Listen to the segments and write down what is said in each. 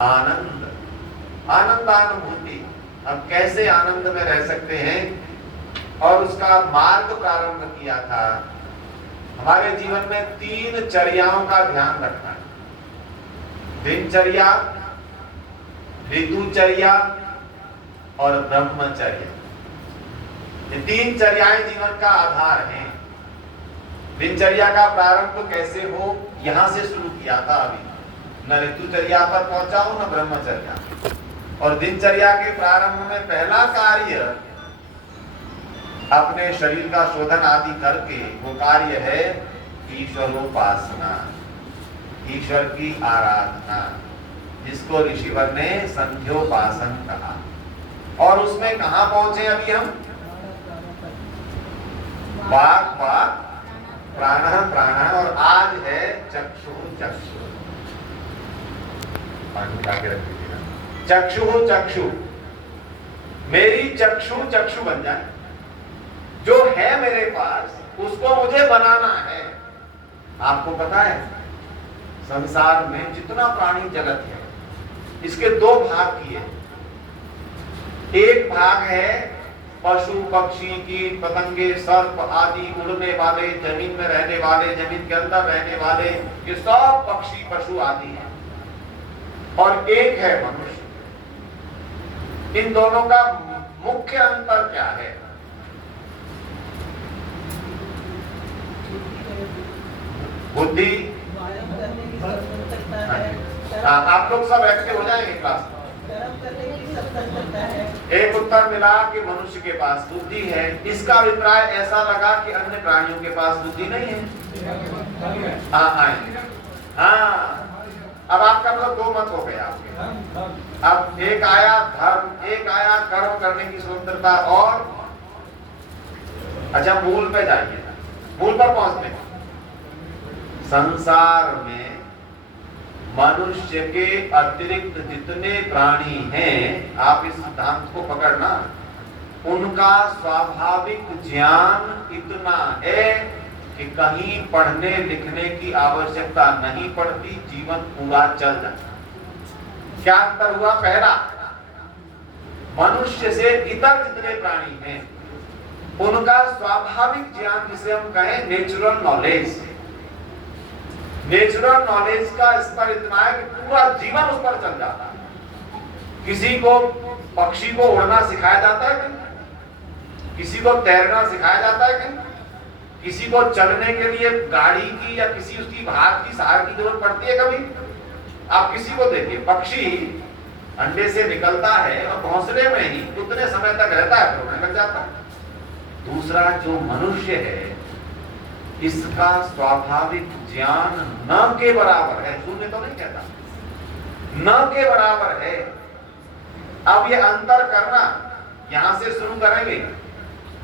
आनंद, आनंदानुभूति। अब कैसे आनंद में रह सकते हैं और उसका मार्ग प्रारंभ किया था। हमारे जीवन में 3 चर्याओं का ध्यान रखना है। दिनचर्या, ऋतुचर्या और ब्रह्मचर्या। ये 3 चर्याएं जीवन का आधार हैं। दिनचर्या का प्रारंभ कैसे हो, यहां से शुरू किया था। अभी न ऋतुचर्या पर पहुंचा हूं न ब्रह्मचर्या। और दिनचर्या के प्रारंभ में पहला कार्य अपने शरीर का शोधन आदि करके वो कार्य है ईश्वरोपासना, ईश्वर की आराधना, जिसको ऋषिवर ने संध्योपासन कहा। और उसमें कहां पहुंचे अभी हम? वाक वाक प्राण प्राण, और आज है चक्षु चक्षु। पानी ला के रख दीजिएगा। चक्षु चक्षु, मेरी चक्षु चक्षु बन जाए। जो है मेरे पास उसको मुझे बनाना है। आपको पता है संसार में जितना प्राणी जगत है इसके 2 भाग किए। एक भाग है पशु पक्षी कीट पतंगे सर्प आदि उड़ने वाले, जमीन में रहने वाले, जमीन के अंदर रहने वाले, ये सब पक्षी पशु आदि हैं। और एक है मनुष्य। इन दोनों का मुख्य अंतर क्या है? बुद्धि। आप लोग सब एक्टिव हो जाएंगे क्लास में। एक उत्तर मिला कि मनुष्य के पास बुद्धि है। इसका अभिप्राय ऐसा लगा कि अन्य प्राणियों के पास बुद्धि नहीं है। हाँ, अब आपका मतलब 2 मत हो गया आपके। अब एक आया धर्म, एक आया कर्म करने की स्वतंत्रता। और अच्छा, मूल पे जाइए, मूल पर पहुंचते हैं। संसार में मनुष्य के अतिरिक्त जितने प्राणी हैं, आप इस सिद्धांत को पकड़ना, उनका स्वाभाविक ज्ञान इतना है कि कहीं पढ़ने लिखने की आवश्यकता नहीं पड़ती, जीवन पूरा चल जाता। क्या अंतर हुआ? पहला, मनुष्य से इतर जितने प्राणी हैं उनका स्वाभाविक ज्ञान, जिसे हम कहें नेचुरल नॉलेज, नेचुरल नॉलेज का स्तर इतना है कि पूरा जीवन उस पर चल जाता है। किसी को पक्षी को उड़ना सिखाया जाता है कि, किसी को तैरना सिखाया जाता है कि, किसी को चलने के लिए गाड़ी की या किसी उसकी भाग की सहारे की जरूरत पड़ती है कभी? आप किसी को देखिए, पक्षी अंडे से निकलता है और घोंसले में ही उतने समय तक रहता है, फिर उड़ने लग जाता है। दूसरा जो मनुष्य है, इसका स्वाभाविक ज्ञान न के बराबर है, शून्य तो नहीं कहता, न के बराबर है। अब ये अंतर करना यहां से शुरू करेंगे।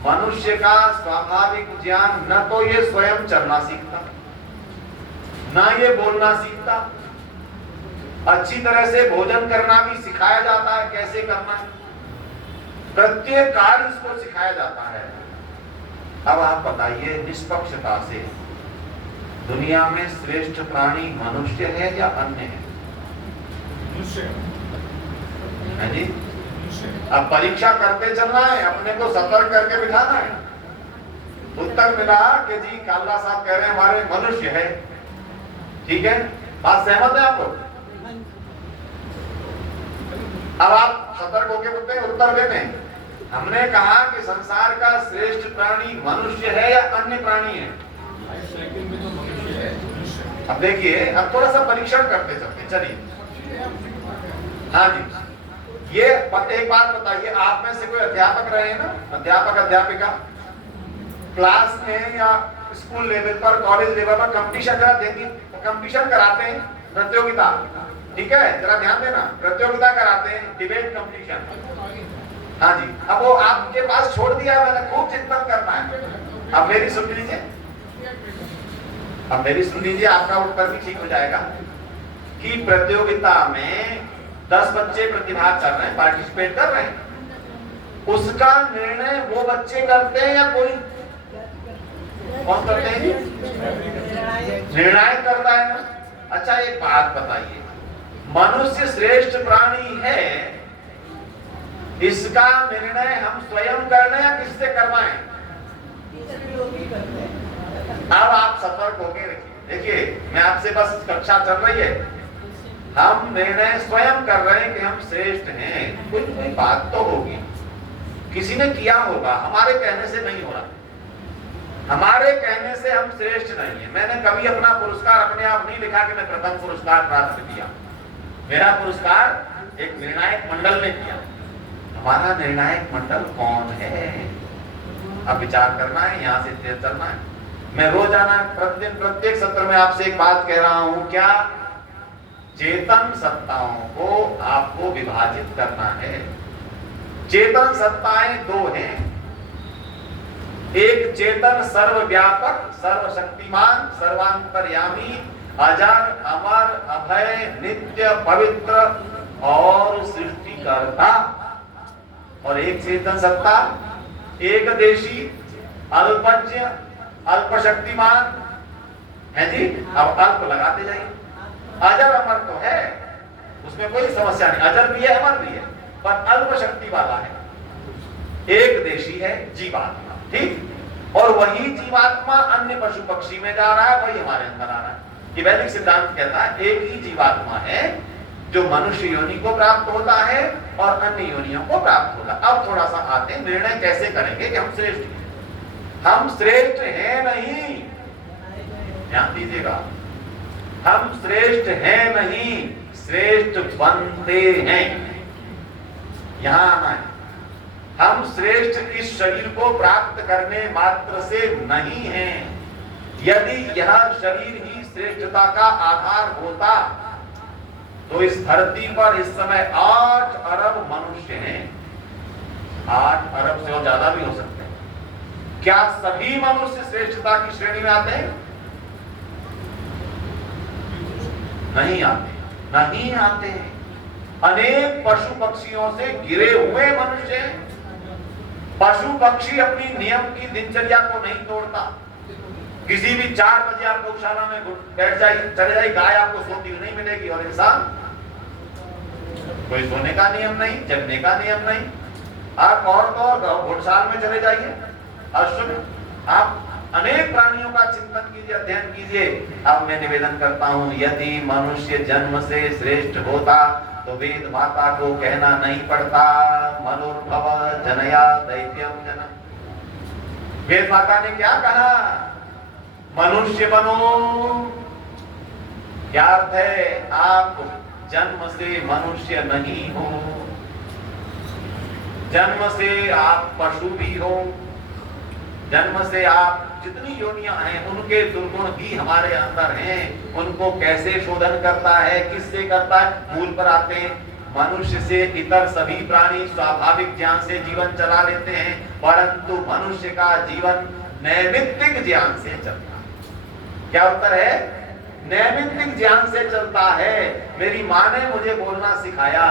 मनुष्य का स्वाभाविक ज्ञान, न तो ये स्वयं चलना सीखता, न ये बोलना सीखता, अच्छी तरह से भोजन करना भी सिखाया जाता है, कैसे करना है, प्रत्येक कार्य इसको सिखाया जाता है। अब आप बताइए निष्पक्षता से, दुनिया में श्रेष्ठ प्राणी मनुष्य है या अन्य है? है जी? अब परीक्षा करते चलना है, अपने को सतर्क करके बिठाना है। उत्तर मिला कि जी काला साहब कह रहे हैं हमारे मनुष्य है। ठीक है, बात सहमत है आप लोग? अब आप सतर्क होकर बोलते हैं उत्तर देने। हमने कहा कि संसार का श्रेष्ठ प्राणी मनुष्य है या अन्य प्राणी है? अब देखिए, अब थोड़ा सा परीक्षण करते चलते चलिए। हाँ जी, ये एक बात बताइए, आप में से कोई अध्यापक रहे हैं ना, अध्यापक अध्यापिका, क्लास में या स्कूल लेवल पर, कॉलेज लेवल पर कंपटीशन कंपटीशन कराते हैं, प्रतियोगिता। ठीक है, जरा ध्यान देना, प्रतियोगिता कराते हैं, डिबेट कंपटीशन। हाँ जी, अब वो आपके पास छोड़ दिया, मैंने खूब चिंतन करना है। अब मेरी सुन लीजिए, अब मेरी सुन लीजिए, आपका उत्तर भी ठीक हो जाएगा कि प्रतियोगिता में 10 बच्चे प्रतिभाग कर रहे हैं, पार्टिसिपेट कर रहे हैं। उसका निर्णय वो बच्चे करते हैं या कोई? कौन करते हैं? निर्णायक करता है ना। अच्छा, एक बात बताइए, मनुष्य श्रेष्ठ प्राणी है, इसका निर्णय हम स्वयं कर लें या किससे करवाएं? अब आप सतर्क होके रखिए। देखिए, मैं आपसे बस कक्षा चल रही है, हम निर्णय स्वयं कर रहे हैं कि हम श्रेष्ठ हैं। कोई बात तो होगी, किसी ने किया होगा, हमारे कहने से नहीं हो रहा। हमारे कहने से हम श्रेष्ठ नहीं है। मैंने कभी अपना पुरस्कार अपने आप नहीं लिखा कि मैं प्रथम पुरस्कार प्राप्त किया। मेरा पुरस्कार एक निर्णायक मंडल ने किया। हमारा निर्णायक मंडल कौन है? अब विचार करना है, यहाँ से तेज चलना है। मैं रोजाना प्रतिदिन प्रत्येक सत्र में आपसे एक बात कह रहा हूं, क्या चेतन सत्ताओं को आपको विभाजित करना है। चेतन सत्ताएं दो हैं, एक चेतन सर्वव्यापक, सर्वशक्तिमान, सर्वांतर्यामी, अजर, अमर, अभय, नित्य, पवित्र और सृष्टिकर्ता, और एक चेतन सत्ता एकदेशी, अल्पज्ञ, अल्पशक्तिमान है जी। अब अल्प लगाते जाइए। अजर अमर तो है, उसमें कोई समस्या नहीं, अजर भी है अमर भी है, पर अल्प शक्ति वाला है, एक देशी है जीवात्मा, ठीक। और वही जीवात्मा अन्य पशु पक्षी में जा रहा है, वही हमारे अंदर आ रहा है। ये वैदिक सिद्धांत कहता है एक ही जीवात्मा है जो मनुष्य योनि को प्राप्त होता है और अन्य योनियों को प्राप्त होता है। अब थोड़ा सा आते हैं, निर्णय कैसे करेंगे कि हम श्रेष्ठ हैं। हम श्रेष्ठ हैं नहीं, ध्यान दीजिएगा, हम श्रेष्ठ हैं नहीं, श्रेष्ठ बनते हैं। यहां आना है। हम श्रेष्ठ इस शरीर को प्राप्त करने मात्र से नहीं हैं। यदि यह शरीर ही श्रेष्ठता का आधार होता तो इस धरती पर इस समय 8 अरब मनुष्य हैं। 8 अरब से और ज्यादा भी हो सकते हैं। क्या सभी मनुष्य श्रेष्ठता की श्रेणी में आते हैं? नहीं आते, नहीं आते। अनेक पशु पक्षियों से घिरे हुए मनुष्य हैं। पशु पक्षी अपनी नियम की दिनचर्या को नहीं तोड़ता। किसी भी 4 बजे आप गौशाला में बैठ जाइए, चले जाइए, गाय आपको सोती हुई नहीं मिलेगी। और इंसान, कोई सोने का नियम नहीं, जगने का नियम नहीं। आप और घुड़साल में चले जाइए, अश्व में, आप अनेक प्राणियों का चिंतन कीजिए, अध्ययन कीजिए। अब मैं निवेदन करता हूं, यदि मनुष्य जन्म से श्रेष्ठ होता तो वेद माता को कहना नहीं पड़ता, मनुर्भव जनया दैत्यम जनम। वेद माता ने क्या कहा? मनुष्य बनो। क्या अर्थ है? आप जन्म से मनुष्य नहीं हो, जन्म से आप पशु भी हो, जन्म से आप जितनी योनियां हैं उनके दुर्गुण भी हमारे अंदर हैं। उनको कैसे शोधन करता है, किससे करता है? मूल पर आते हैं। मनुष्य से इतर सभी प्राणी स्वाभाविक ज्ञान से जीवन चला लेते हैं, परंतु मनुष्य का जीवन नैमित्तिक ज्ञान से चलता है। क्या उत्तर है? नैमित्तिक ज्ञान से चलता है। मेरी माँ ने मुझे बोलना सिखाया।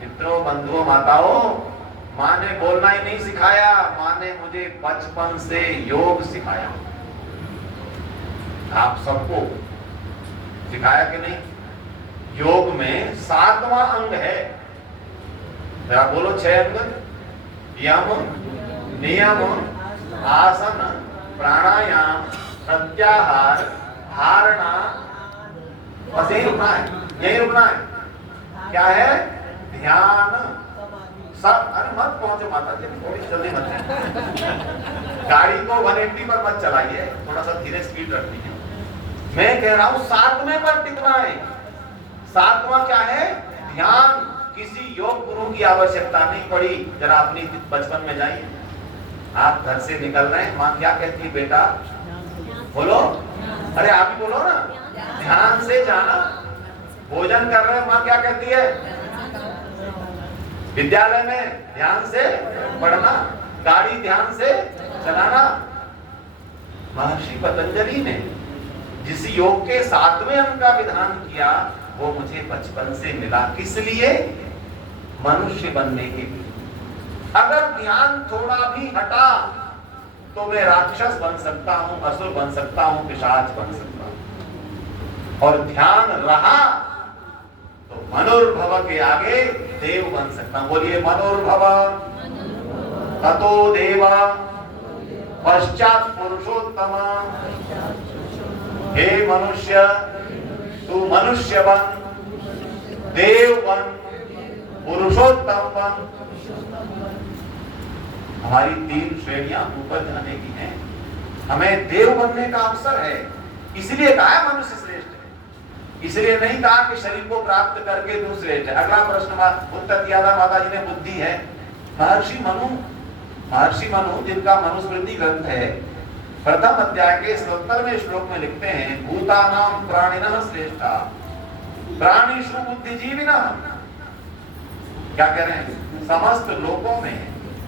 मित्रों, बंधुओं, माताओं, माँ ने बोलना ही नहीं सिखाया, माँ ने मुझे बचपन से योग सिखाया। आप सबको सिखाया कि नहीं? योग में 7वां अंग है। जरा बोलो 6 अंग। यम, नियम, आसन, प्राणायाम, प्रत्याहार, धारणा। बस यही रुकना है, यही रुकना है। क्या है? ध्यान। सब, अरे मत पहुंचो माता जी, थोड़ी जल्दी मत है। गाड़ी को 180 पर मत चलाइए, थोड़ा सा धीरे स्पीड रखनी है। मैं कह रहा हूं 7वें पर टिकना है। 7वां क्या है? ध्यान। किसी योग गुरु की आवश्यकता नहीं पड़ी। जरा अपनी बचपन में जाइए, आप घर से निकल रहे हैं, माँ क्या कहती है? बेटा बोलो, अरे आप ही बोलो ना, ध्यान से जाना। भोजन कर रहे हैं, माँ क्या कहती है? विद्यालय में ध्यान से पढ़ना, गाड़ी ध्यान से चलाना। महर्षि पतंजलि ने जिस योग के 7वें अंग का विधान किया वो मुझे बचपन से मिला। किस लिए? मनुष्य बनने के लिए। अगर ध्यान थोड़ा भी हटा तो मैं राक्षस बन सकता हूं, असुर बन सकता हूं, पिशाच बन सकता हूं। और ध्यान रहा तो मनुर्भव के आगे देव बन सकता हूं। बोलिए मनुर्भव ततो देवा पश्चात पुरुषोत्तम। हे मनुष्य तू मनुष्य बन, देव बन, पुरुषोत्तम बन। हमारी 3 श्रेणियां ऊपर जाने की हैं। हमें देव बनने का अवसर है, इसलिए कहा है मनुष्य श्रेष्ठ है, इसलिए नहीं कहा कि शरीर को प्राप्त करके तू श्रेष्ठ है। अगला प्रश्न उत्तर दिया था माता जी ने, बुद्धि है। महर्षि मनु जिनका मनुस्मृति ग्रंथ है, प्रथम अध्याय के 77वें श्लोक में लिखते हैं, भूतानां प्राणिनः श्रेष्ठा प्राणिषु बुद्धिजीविनः। क्या कह रहे हैं? समस्त लोकों में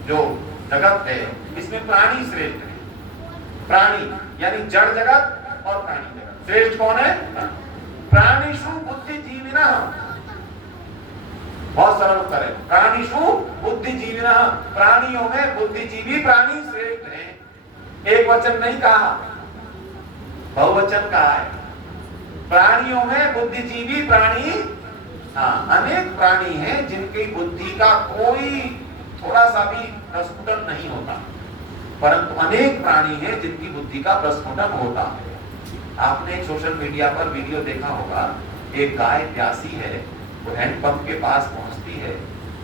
जो जगत है इसमें प्राणी श्रेष्ठ है। प्राणी यानी जड़ जगत और प्राणी जगत। श्रेष्ठ कौन है? प्राणिषु बुद्धिजीविनः। बहुत सरल उत्तर है, प्राणिषु बुद्धिजीविनः। प्राणियों में बुद्धिजीवी प्राणी श्रेष्ठ हैं। एक वचन नहीं कहा, बहुवचन कहा है। प्राणियों में बुद्धिजीवी प्राणी, अनेक प्राणी हैं जिनकी बुद्धि का कोई थोड़ा सा भी प्रस्फुटन नहीं होता, परंतु अनेक प्राणी हैं जिनकी बुद्धि का प्रस्फुटन होता है। आपने सोशल मीडिया पर वीडियो देखा होगा, एक गाय प्यासी है, वो हैंडपंप के पास पहुंचती है,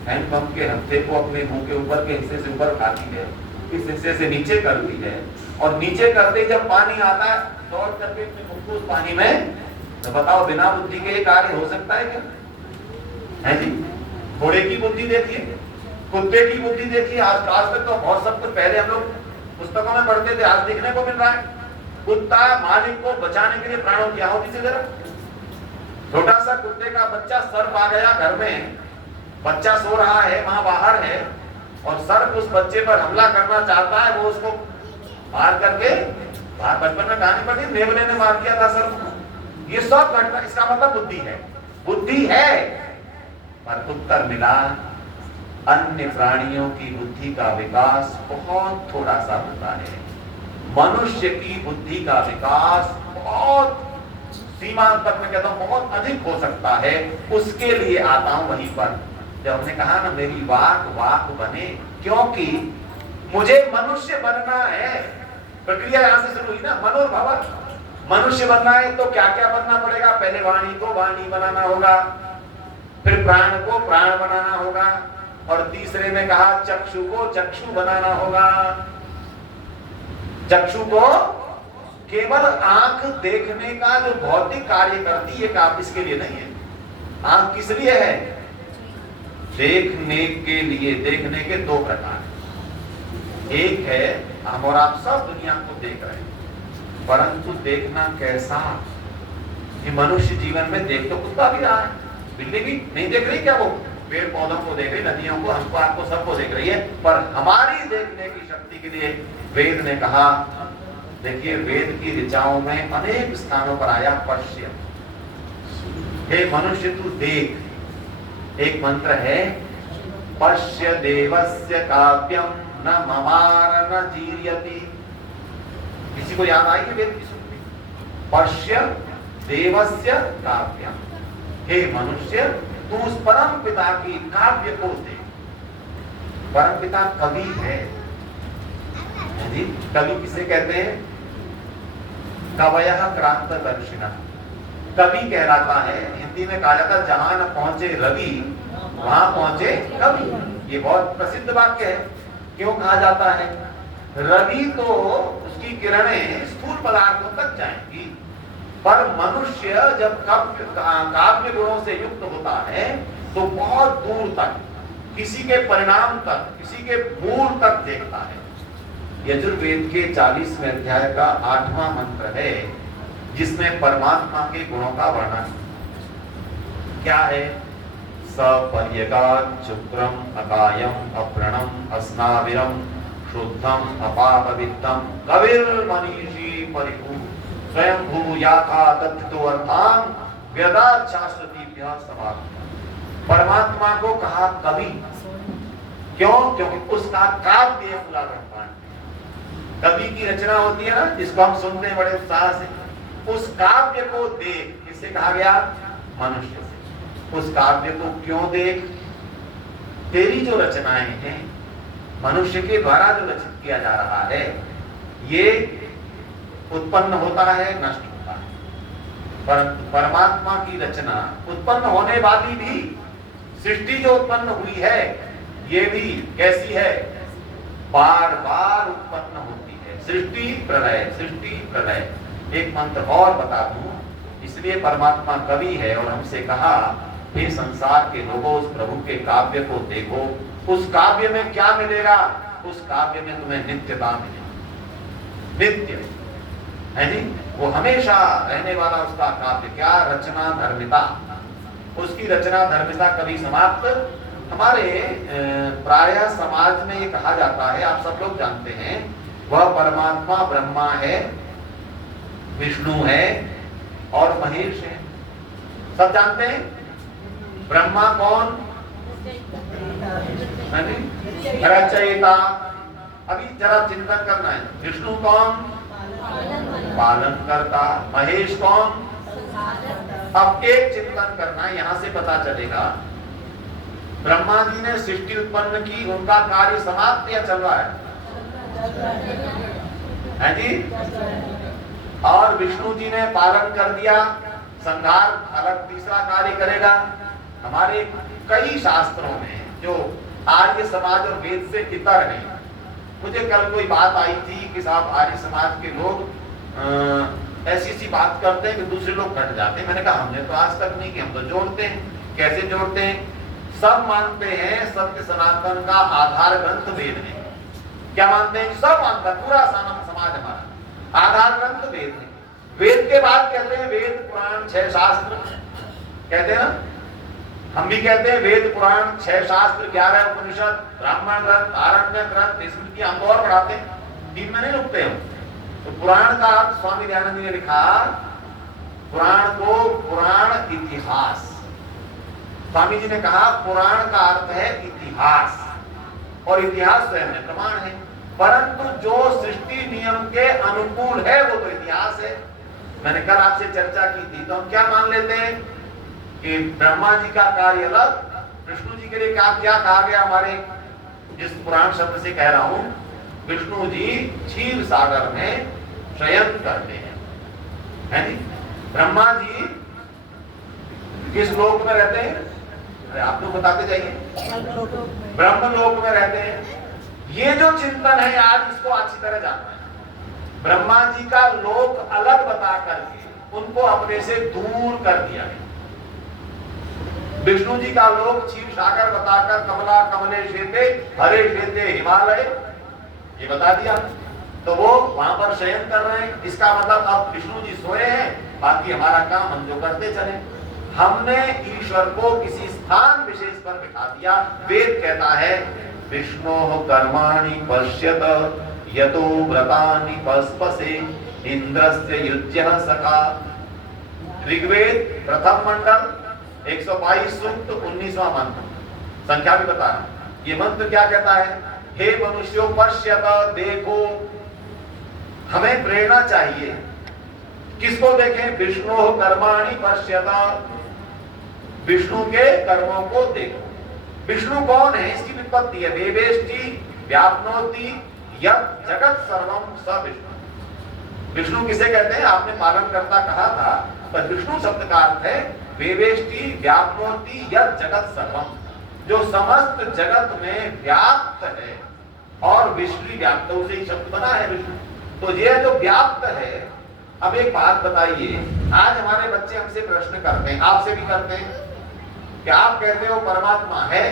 हैंडपंप के हत्थे को अपने मुंह के ऊपर के हिस्से से ऊपर उठाती है, इस हिस्से से नीचे करती है, और नीचे करते जब पानी आता है दौड़ करके अपने मुंह को उस पानी में, तो बताओ बिना बुद्धि के ये कार्य हो सकता है क्या? है जी? घोड़े की बुद्धि देखिए, कुत्ते की बुद्धि देखिए। आज तक तो बहुत सब कुछ पहले हम लोग पुस्तकों में पढ़ते थे, आज देखने को मिल रहा है। कुत्ता मालिक को बचाने के लिए प्राणों की आहुति से दे रहा। छोटा सा कुत्ते का बच्चा सर्प आ गया घर में, बच्चा सो रहा है, मां बाहर है, और सर्प उस बच्चे पर हमला करना चाहता है, वो उसको मार करके, बचपन में कहानी पढ़ी, नेवले ने मार दिया था सर्प को। ये सब घटना, इसका मतलब बुद्धि है। बुद्धि है, पर उत्तर मिला अन्य प्राणियों की बुद्धि का विकास बहुत थोड़ा सा होता है। मनुष्य की बुद्धि का विकास बहुत सीमा तक, मैं कहता हूं बहुत अधिक हो सकता है। उसके लिए आता हूं वहीं पर, जब हमने कहा ना मेरी वाक बने, क्योंकि मुझे मनुष्य बनना है। प्रक्रिया यहां से शुरू हुई ना, मनोभव। मनुष्य बनना है तो क्या क्या बनना पड़ेगा? पहले वाणी को वाणी बनाना होगा, फिर प्राण को प्राण बनाना होगा, और तीसरे में कहा चक्षु को चक्षु बनाना होगा। चक्षु को केवल आंख देखने का जो भौतिक कार्य करती है, काम इसके लिए नहीं है। आंख किस लिए है? देखने के लिए। देखने के 2 प्रकार हैं। एक है हम और आप सब दुनिया को देख रहे हैं, परंतु देखना कैसा? कि मनुष्य जीवन में देख तो कुत्ता भी रहा है, बिल्ली भी नहीं देख रही क्या? वो पेड़ पौधों को देख रही, नदियों को, हमको, आपको, सबको देख रही है। पर हमारी देखने की शक्ति के लिए वेद ने कहा, देखिए वेद की ऋचाओं में अनेक स्थानों पर आया पश्य। हे मनुष्य तू देख। एक मंत्र है, पश्य देवस्य काव्यम न ममार न जीर्यति। किसी को याद आई है वेद की सुनती? पश्य देवस्य काव्यम। हे मनुष्य तू उस परम पिता की काव्य को देख। परम पिता कवि है। कवि किसे कहते हैं? कवयः क्रांतदर्शिनः। कवि कहलाता है। हिंदी में कहा जाता है जहां न पहुंचे रवि वहां पहुंचे कवि। ये बहुत प्रसिद्ध वाक्य है। क्यों कहा जाता है? रवि तो उसकी किरणें स्थूल पदार्थों तक जाएंगी, पर मनुष्य जब काव्य गुणों से युक्त होता है तो बहुत दूर तक, किसी के परिणाम तक, किसी के मूल तक देखता है। यजुर्वेद के 40वें अध्याय का 8वां मंत्र है, जिसमें परमात्मा के गुणों का वर्णन क्या है? सपर्यगात् शुक्रम अकायम अप्रणम अस्नाविरम शुद्धम अपापवित्तम कविर्मनीषी परिभू स्वयं भूयाथा तत्तो अर्थान वेदात् शास्त्रतीभ्यः समाप्त। परमात्मा को कहा कवि, क्यों? क्योंकि उसका काव्य पूरा ब्रह्मांड। कवि की रचना होती है ना, जिसको हम सुनते हैं बड़े उत्साह से, उस काव्य को देख। किससे कहा गया? मनुष्य से। उस काव्य को क्यों देख। तेरी जो रचनाएं हैं, मनुष्य के द्वारा जो रचित किया जा रहा है, ये उत्पन्न होता है, नष्ट होता है। परंतु परमात्मा की रचना उत्पन्न होने वाली भी, सृष्टि जो उत्पन्न हुई है, ये भी कैसी है, बार बार उत्पन्न होती है। सृष्टि प्रलय, सृष्टि प्रलय। एक मंत्र और बता दूं, इसलिए परमात्मा कवि है और हमसे कहा, हे संसार के लोगों, उस प्रभु के काव्य को देखो। उस काव्य में क्या मिलेगा? उस काव्य में तुम्हें नित्यता मिलेगी। नित्य है जी, वो हमेशा रहने वाला उसका काव्य। क्या रचना धर्मिता, उसकी रचना धर्मिता कभी समाप्त। हमारे प्रायः समाज में ये कहा जाता है, आप सब लोग जानते हैं, वह परमात्मा ब्रह्मा है, विष्णु है और महेश है। सब जानते हैं। ब्रह्मा कौन? रचयिता। अभी जरा चिंतन करना है। विष्णु कौन? पालन करता। महेश कौन? अब एक चिंतन करना है, यहां से पता चलेगा ब्रह्मा जी ने सृष्टि उत्पन्न की, उनका कार्य समाप्त या चल रहा है जी? और विष्णु जी ने पालन कर दिया, संहार अलग तीसरा कार्य करेगा। हमारे कई शास्त्रों में जो आर्य समाज और वेद से इतर है, मुझे कल कोई बात आई थी कि साहब आर्य समाज के लोग ऐसी सी बात करते हैं कि दूसरे लोग कट जाते हैं। मैंने कहा हमने तो आज तक नहीं कि, हम तो जोड़ते हैं। कैसे जोड़ते हैं? सब मानते हैं सत्य सनातन का आधार ग्रंथ वेद है। क्या मानते हैं? सब मानता, पूरा समाज हमारा आधार ग्रंथ वेद है। वेद के बाद कहते हैं वेद पुराण 6 शास्त्र, कहते हैं ना। हम भी कहते हैं वेद पुराण 6 शास्त्र 11 उपनिषद, ब्राह्मण ग्रंथ, आरण्य ग्रंथ, स्मृति हम और पढ़ाते हैं, 3 में नहीं रुकते हम। तो पुराण का अर्थ स्वामी दयानंद ने लिखा, पुराण को पुराण इतिहास। स्वामी जी ने कहा पुराण का अर्थ है इतिहास, और इतिहास स्वयं में प्रमाण है। परंतु जो सृष्टि नियम के अनुकूल है वो तो इतिहास है। मैंने कल आपसे चर्चा की थी, तो हम क्या मान लेते हैं कि ब्रह्मा जी का कार्य अलग, विष्णु जी के लिए क्या कहा गया? हमारे जिस पुराण शब्द से कह रहा हूं, विष्णु जी क्षीर सागर में शयन करते हैं, है जी? ब्रह्मा जी किस लोक में रहते हैं? अरे आप लोग बताते जाइए। ब्रह्म लोक में रहते हैं। ये जो चिंतन है आज, इसको अच्छी तरह जानना है। ब्रह्मा जी का लोक अलग बता करके उनको अपने से दूर कर दिया है। विष्णु जी का लोक क्षीर सागर बताकर कमला कमले श्वेते हरे श्वेते हिमालय, ये बता दिया। तो वो वहां पर शयन कर रहे हैं। इसका मतलब अब विष्णु जी सोए हैं, बाकी हमारा काम हम जो करते चले। हमने ईश्वर को किसी स्थान विशेष पर बिठा दिया। वेद कहता है विष्णु कर्माणि पश्यत यतो व्रतानि पस्पसे इंद्रस्य युज्यः सखा। ऋग्वेद प्रथम मंडल 122 सूक्त 19वां मंत्र, संख्या भी बता रहा हूं। ये मंत्र क्या कहता है? हे मनुष्यों पश्यत, देखो। हमें प्रेरणा चाहिए, किसको देखें? विष्णु कर्माणि पश्यत, विष्णु के कर्मों को देखो। विष्णु कौन है? इसकी विपत्ति है वेवेष्टि व्याप्नोति यत् जगत सर्वम स विष्णु। विष्णु किसे कहते हैं? आपने पालन करता कहा था, पर विष्णु शब्द का अर्थ है वेवेष्टि व्याप्नोति यत् जगत सर्वम, जो समस्त जगत में व्याप्त है। और विष्णु व्याप्त, उसे ही शब्द बना है विष्णु। तो ये जो व्याप्त है। अब एक बात बताइए, आज हमारे बच्चे हमसे प्रश्न करते हैं, आपसे भी करते हैं, क्या आप कहते हो परमात्मा है?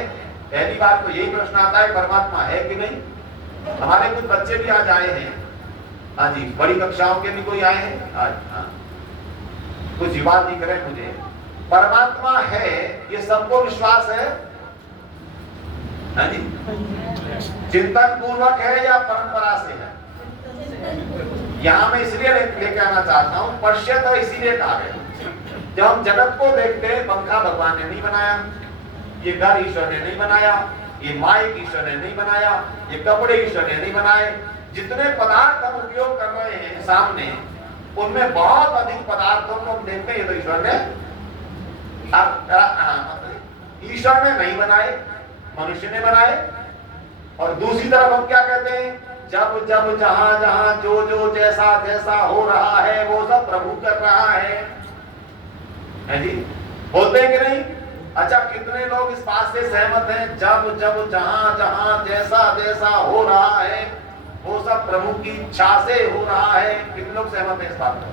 पहली बात तो यही प्रश्न आता है, परमात्मा है कि नहीं? हमारे कुछ बच्चे भी आज आए हैं, हाँ जी, बड़ी कक्षाओं के भी कोई आए हैं आज। हाँ, कुछ युवा दिख रहे हैं मुझे। परमात्मा है, ये सबको विश्वास है? हाँ जी, चिंतन पूर्वक है या परंपरा से है? यहां मैं इसलिए लेके आना चाहता हूं, पश्यत इसीलिए कहा गया। जब हम जगत को देखते हैं, पंखा भगवान ने नहीं बनाया, ये घर ईश्वर ने नहीं बनाया, ये माइक ईश्वर ने नहीं बनाया, ये कपड़े ईश्वर ने नहीं बनाए। जितने पदार्थ हम उपयोग कर रहे हैं सामने, उनमें बहुत अधिक पदार्थों को हम देखते हैं, ये तो ईश्वर ने ईश्वर ने नहीं बनाए, मनुष्य ने बनाए। और दूसरी तरफ हम क्या कहते हैं, जब जब जहां जहां जो जो जैसा जैसा हो रहा है वो सब प्रभु कर रहा है जी, बोलते हैं कि नहीं? अच्छा, कितने लोग इस बात से सहमत हैं, जब जब जहां जहां जैसा जैसा हो रहा है वो सब प्रभु की इच्छा से हो रहा है? कितने लोग सहमत हैं इस बात पर?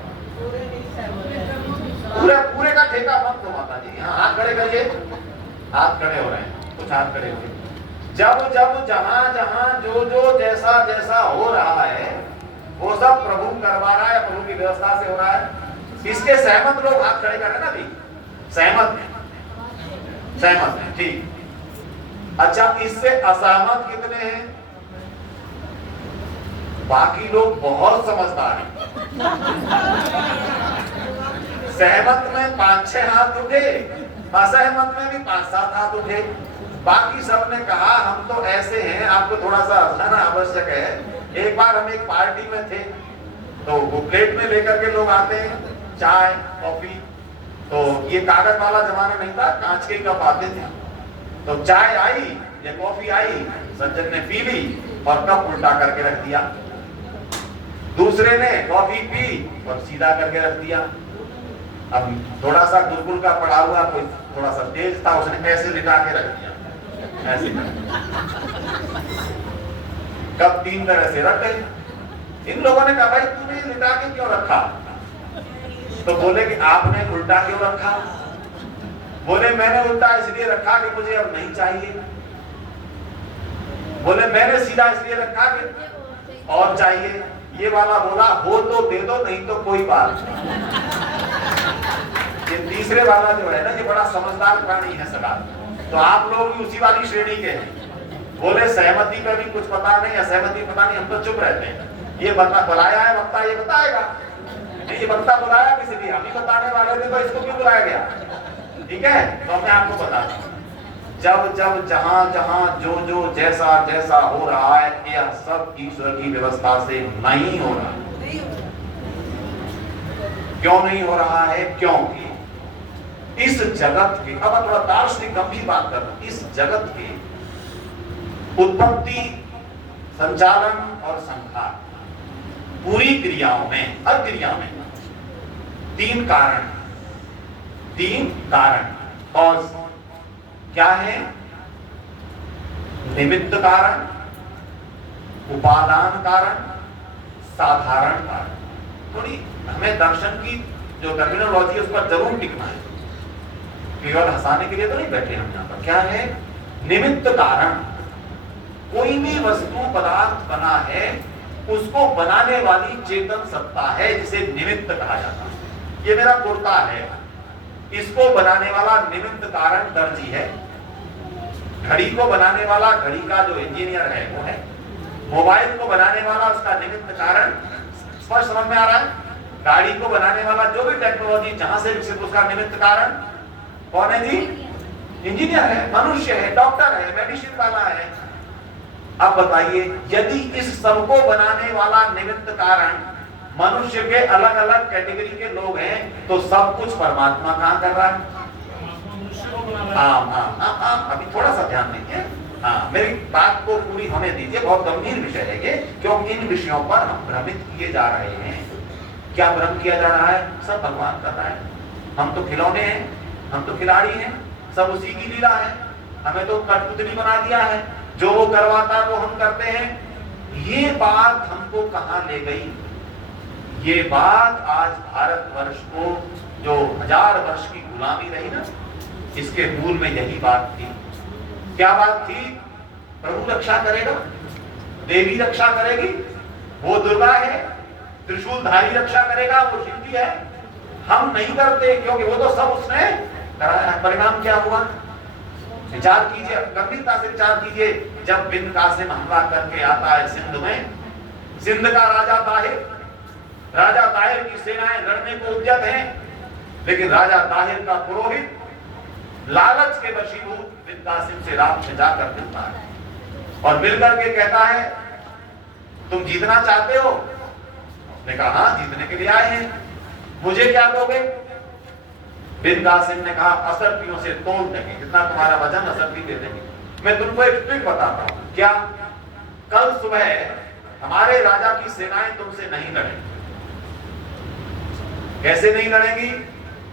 पूरे पूरे का ठेका मत दो माता जी। हाँ, हाथ खड़े करिए, हाथ खड़े हो रहे हैं, कुछ हाथ खड़े हो। जब जब जहां जहां जो जो जैसा जैसा हो रहा है वो सब प्रभु करवा रहा है, प्रभु की व्यवस्था से हो रहा है। इसके सहमत लोग हाथ खड़े करें ना भी, सहमत है, सहमत है, ठीक। अच्छा, इससे असहमत कितने हैं? बाकी लोग बहुत समझदार हैं। सहमत में 5-6 हाथ उठे, असहमत में भी 5-7 हाथ उठे। बाकी सबने कहा हम तो ऐसे हैं, आपको थोड़ा सा हंसना आवश्यक है। एक बार हम एक पार्टी में थे, तो वो प्लेट में लेकर के लोग आते हैं चाय कॉफी, तो ये कागज वाला जमाना नहीं था, कांच के कप आते थे। तो चाय आई या कॉफी आई, सज्जन ने पी ली और कप उल्टा करके रख दिया। दूसरे ने कॉफी पी और सीधा करके रख दिया। अब थोड़ा सा गुलगुल का पड़ा हुआ कोई थोड़ा सा तेज था, उसने ऐसे लिटा के रख दिया, ऐसे कब 3 तरह से रख गए। इन लोगों ने कहा भाई तूने लिटा के क्यों रखा? तो बोले कि आपने उल्टा क्यों रखा? बोले मैंने उल्टा इसलिए रखा कि मुझे अब नहीं चाहिए। बोले मैंने सीधा इसलिए रखा कि और चाहिए। ये वाला बोला हो तो दे दो, नहीं तो कोई बात नहीं। ये तीसरे वाला जो है ना, ये बड़ा समझदार प्राणी है सगा। तो आप लोग भी उसी वाली श्रेणी के हैं। बोले सहमति का भी कुछ पता नहीं, असहमति पता नहीं, हम तो चुप रहते हैं। ये बुलाया है वक्ता, ये बताएगा। ये वक्ता बुलाया किसी लिए, हम ही बताने वाले थे, तो इसको क्यों बुलाया गया? ठीक है, तो मैं आपको बताता हूँ। जब जब जहां जहां जो जो जैसा जैसा हो रहा है, यह सब ईश्वर की व्यवस्था से नहीं हो रहा। क्यों नहीं हो रहा है? क्योंकि इस जगत के, अब थोड़ा दार्शनिक गंभीर बात कर रहा हूं, इस जगत के उत्पत्ति, संचालन और संहार पूरी क्रियाओं में, हर क्रिया में 3 कारण और क्या है? निमित्त कारण, उपादान कारण, साधारण कारण। थोड़ी हमें दर्शन की जो टर्मिनोलॉजी है उस पर जरूर टिकना है, केवल हंसाने के लिए तो नहीं बैठे हम यहाँ पर। क्या है? निमित्त कारण। कोई भी वस्तु पदार्थ बना है, उसको बनाने वाली चेतन सत्ता है जिसे निमित्त कहा जाता है। ये मेरा कुर्ता है, इसको बनाने वाला निमित्त कारण दर्जी है। घड़ी को बनाने वाला घड़ी का जो इंजीनियर है वो है। मोबाइल को बनाने वाला उसका निमित्त कारण स्पष्ट समझ में आ रहा है। गाड़ी को बनाने वाला जो भी टेक्नोलॉजी जहां से विकसित, उसका निमित्त कारण कौन है जी? इंजीनियर है, मनुष्य है, डॉक्टर है, मेडिसिन वाला है। अब बताइए, यदि इस सबको बनाने वाला निमित्त कारण मनुष्य के अलग अलग कैटेगरी के लोग हैं, तो सब कुछ परमात्मा कहां कर रहा है? अभी थोड़ा सा ध्यान दीजिए। मेरी बात को पूरी होने दीजिए, बहुत गंभीर विषय है ये, क्योंकि इन विषयों पर हम भ्रमित किए जा रहे हैं। क्या भ्रम किया जा रहा है? सब भगवान कर रहा है, हम तो खिलौने हैं, हम तो खिलाड़ी हैं, सब उसी की लीला है। हमें तो कठपुतली बना दिया है, जो वो करवाता है वो हम करते हैं। ये बात हमको कहां ले गई? ये बात आज भारतवर्ष को, जो 1000 वर्ष की गुलामी रही ना, इसके मूल में यही बात थी। क्या बात थी? प्रभु रक्षा करेगा, देवी रक्षा करेगी, वो दुर्गा है, त्रिशूलधारी रक्षा करेगा, वो शिव जी है। हम नहीं करते क्योंकि वो तो सब उसने कराया। परिणाम क्या हुआ? विचार कीजिए, गंभीरता से विचार कीजिए। जब बिन कासिम हमला करके आता है सिंध में, सिंध का राजा ताहिर की सेनाएं लड़ने को उद्यत हैं, लेकिन राजा ताहिर का पुरोहित लालच के वशीभूत बिन कासिम से रात में जाकर मिलता है और मिलकर के कहता है तुम जीतना चाहते हो? उसने कहा हाँ, जीतने के लिए आए हैं। मुझे क्या दोगे? बिन कासिम ने कहा असरफियों से तोड़ देंगे, जितना तुम्हारा वजन असरफी दे देंगे। मैं तुमको एक ट्रिक बताता हूं। क्या? कल सुबह हमारे राजा की सेनाएं तुमसे नहीं लड़ेंगी। कैसे नहीं लड़ेंगी?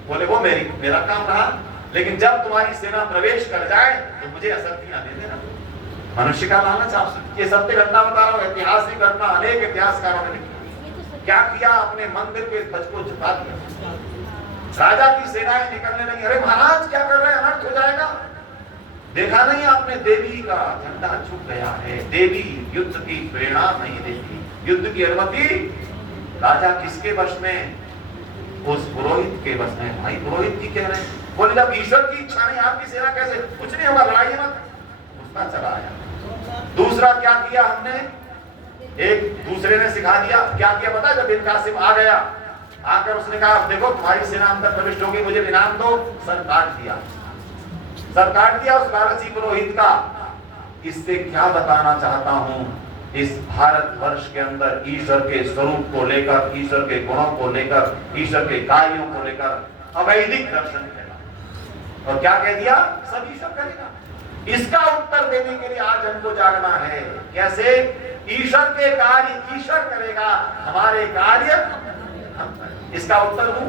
बोले वो मेरा काम रहा, लेकिन जब तुम्हारी सेना प्रवेश कर जाए तो मुझे असरफियां दे देना। मनुष्य का लालच। आप ये सत्य घटना बता रहा हूं, ऐतिहासिक घटना, अनेक इतिहासकारों ने लिखी। क्या किया? अपने मंदिर के ध्वज को झुका दिया। राजा की सेनाएं निकलने लगी। अरे महाराज क्या कर रहे हैं, अनर्थ हो जाएगा। देखा नहीं आपने, देवी का झंडा झुक गया है। देवी युद्ध की प्रेरणा नहीं देती, युद्ध की अनुमति राजा किसके वश में? उस पुरोहित के वश में। भाई पुरोहित की कह रहे हैं, बोले जब ईश्वर की इच्छा नहीं आपकी सेना कैसे? कुछ नहीं होगा, लड़ाई मत। उसका चला आया। दूसरा क्या किया हमने? एक दूसरे ने सिखा दिया। क्या किया पता? जब बिन कासिम आ गया, आकर उसने कहा देखो तुम्हारी सेना अंदर प्रविष्ट होगी, मुझे इनाम दो। सर काट दिया, सर काट दिया उस लालची पुरोहित का। इससे क्या बताना चाहता हूं? इस भारतवर्ष के अंदर ईश्वर के स्वरूप को लेकर, ईश्वर के गुणों को लेकर, ईश्वर के कार्यों को लेकर अवैदिक दर्शन फैला। और क्या कह दिया? सब ईश्वर करेगा। इसका उत्तर देने के लिए आज हमको जागना है। कैसे? ईश्वर के कार्य ईश्वर करेगा, हमारे कार्य हम करेंगे। इसका उत्तर दूं?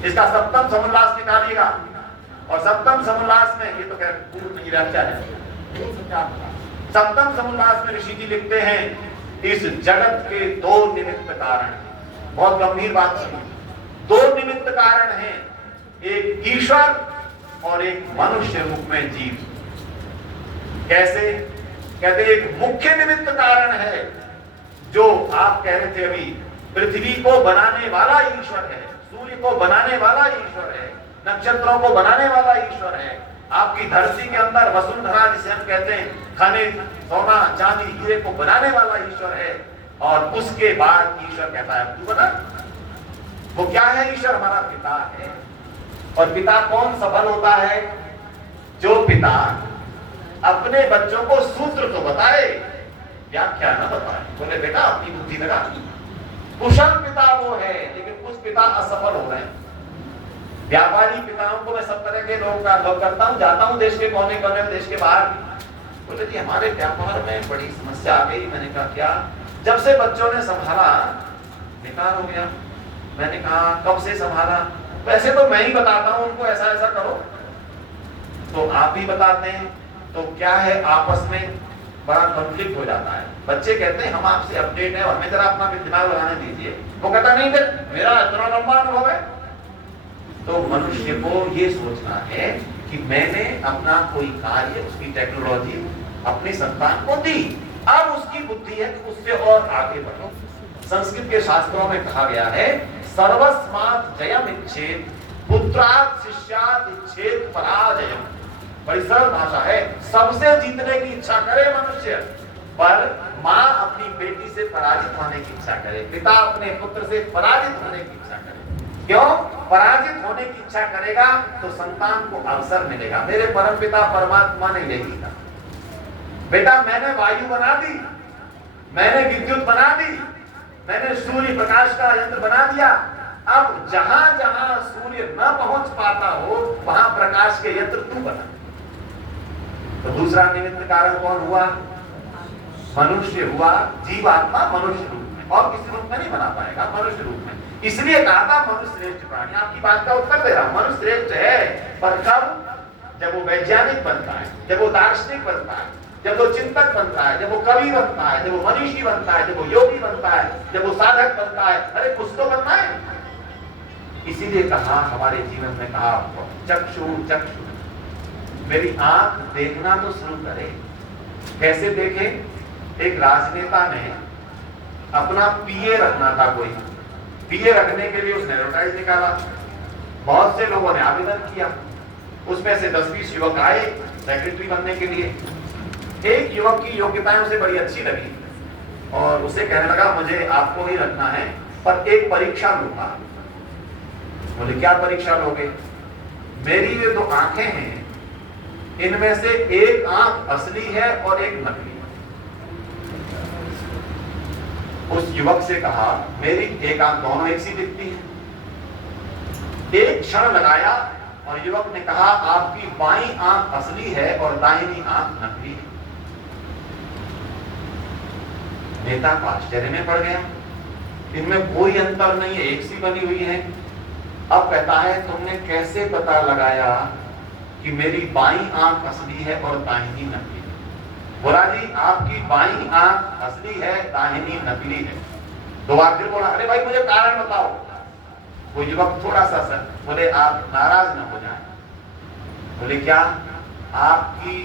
इसका सप्तम समुल्लास निकालिएगा। और सप्तम समुल्लास में, ये तो खैर पूर्ण नहीं व्याख्या है, सप्तम समुल्लास में ऋषि जी लिखते हैं इस जगत के दो निमित्त कारण। बहुत गंभीर बात सुनिए। दो निमित्त कारण हैं, एक ईश्वर और एक मनुष्य रूप में जीव। कैसे? कहते एक मुख्य निमित्त कारण है जो आप कह रहे थे अभी, पृथ्वी को बनाने वाला ईश्वर है, सूर्य को बनाने वाला ईश्वर है, नक्षत्रों को बनाने वाला ईश्वर है। आपकी धरती के अंदर वसुंधरा जिसे हम कहते हैं, खनिज सोना चांदी हीरे को बनाने वाला ईश्वर है। और उसके बाद ईश्वर कहता है तू बना। वो क्या है? ईश्वर हमारा पिता है। और पिता कौन सफल होता है? जो पिता अपने बच्चों को सूत्र तो बताए, व्याख्या न बताए। बोले बेटा अपनी बुद्धि लगा। कुशल पिता वो है, लेकिन कुछ पिता असफल हो रहे हैं। व्यापारी पिताओं को मैं सब तरह के लोग का अनुभव करता हूँ, जाता हूँ देश के कोने कोने में, देश के बाहर। बोले जी हमारे व्यापार में बड़ी समस्या आ गई। मैंने कहा क्या? जब से बच्चों ने संभाला बेकार हो गया। मैंने कहा कब से संभाला? वैसे तो मैं ही बताता हूँ उनको ऐसा ऐसा करो, तो आप ही बताते हैं। तो क्या है, आपस में बड़ा कॉन्फ्लिक्ट हो जाता है। बच्चे कहते हैं हम आपसे अपडेट है और हमें जरा अपना दिमाग लगाने दीजिए। वो कहता नहीं मेरा इतना लंबा अनुभव है। तो मनुष्य को ये सोचना है कि मैंने अपना कोई कार्य, उसकी टेक्नोलॉजी अपनी संतान को दी, अब उसकी बुद्धि है कि उससे और आगे बढ़ो। संस्कृत के शास्त्रों में कहा गया है सर्वस्मात् जयम इच्छेत पुत्रात् शिष्यात् इच्छेत पराजयम। बड़ी सरल भाषा है। सबसे जीतने की इच्छा करे मनुष्य, पर माँ अपनी बेटी से पराजित होने की इच्छा करे, पिता अपने पुत्र से पराजित होने की इच्छा करे। क्यों? पराजित होने की इच्छा करेगा तो संतान को अवसर मिलेगा। मेरे परमपिता परमात्मा ने यही कहा, बेटा मैंने वायु बना दी, मैंने विद्युत बना दी, मैंने सूर्य प्रकाश का यंत्र बना दिया। अब जहां जहां सूर्य न पहुंच पाता हो वहां प्रकाश के यंत्र तू बना। तो दूसरा निमित्त कारण कौन हुआ? मनुष्य हुआ। जीवात्मा मनुष्य रूप में, और किसी रूप में नहीं बना पाएगा, मनुष्य रूप में। इसलिए कहा था मनुष्य श्रेष्ठ प्राणी। आपकी बात का उत्तर दे रहा हूं, मनुष्य श्रेष्ठ है, पर कब? जब वो वैज्ञानिक बनता है, जब वो दार्शनिक बनता है, जब वो चिंतक बनता है, जब वो कवि बनता है, जब वो मनीषी बनता है, जब वो योगी बनता है, जब वो साधक बनता है। अरे कुछ तो बनना है। इसीलिए कहा हमारे जीवन में कहा चक्षु चक्षु, मेरी आंख देखना तो शुरू करे। कैसे देखे? एक राजनेता ने अपना पीए रखना था, कोई पीए रखने के लिए उसने एडवर्टाइज निकाला। बहुत से लोगों ने आवेदन किया, उसमें से 10-20 युवक आए सेक्रेटरी बनने के लिए। एक युवक की योग्यताएं उसे बड़ी अच्छी लगी और उसे कहने लगा मुझे आपको ही रखना है, पर एक परीक्षा लूंगा। बोले क्या परीक्षा लोगे? मेरी ये 2 आंखें हैं, इनमें से एक आंख असली है और एक नकली। उस युवक से कहा मेरी एक आंख, दोनों एक सी दिखती है। एक क्षण लगाया और युवक ने कहा, आपकी बाईं आंख असली है और दाहिनी आंख नकली है। नेता को आश्चर्य में पड़ गया, इनमें कोई अंतर नहीं है, एक सी बनी हुई है। अब कहता है, तुमने कैसे पता लगाया कि मेरी बाईं आंख असली है और दाहिनी नकली है? बोला, जी आपकी बाईं आंख असली है, दाहिनी नकली है। दो बार फिर बोला, अरे भाई मुझे कारण बताओ। वो युवक थोड़ा सा सर बोले, आप नाराज न हो जाएं। बोले, क्या? आपकी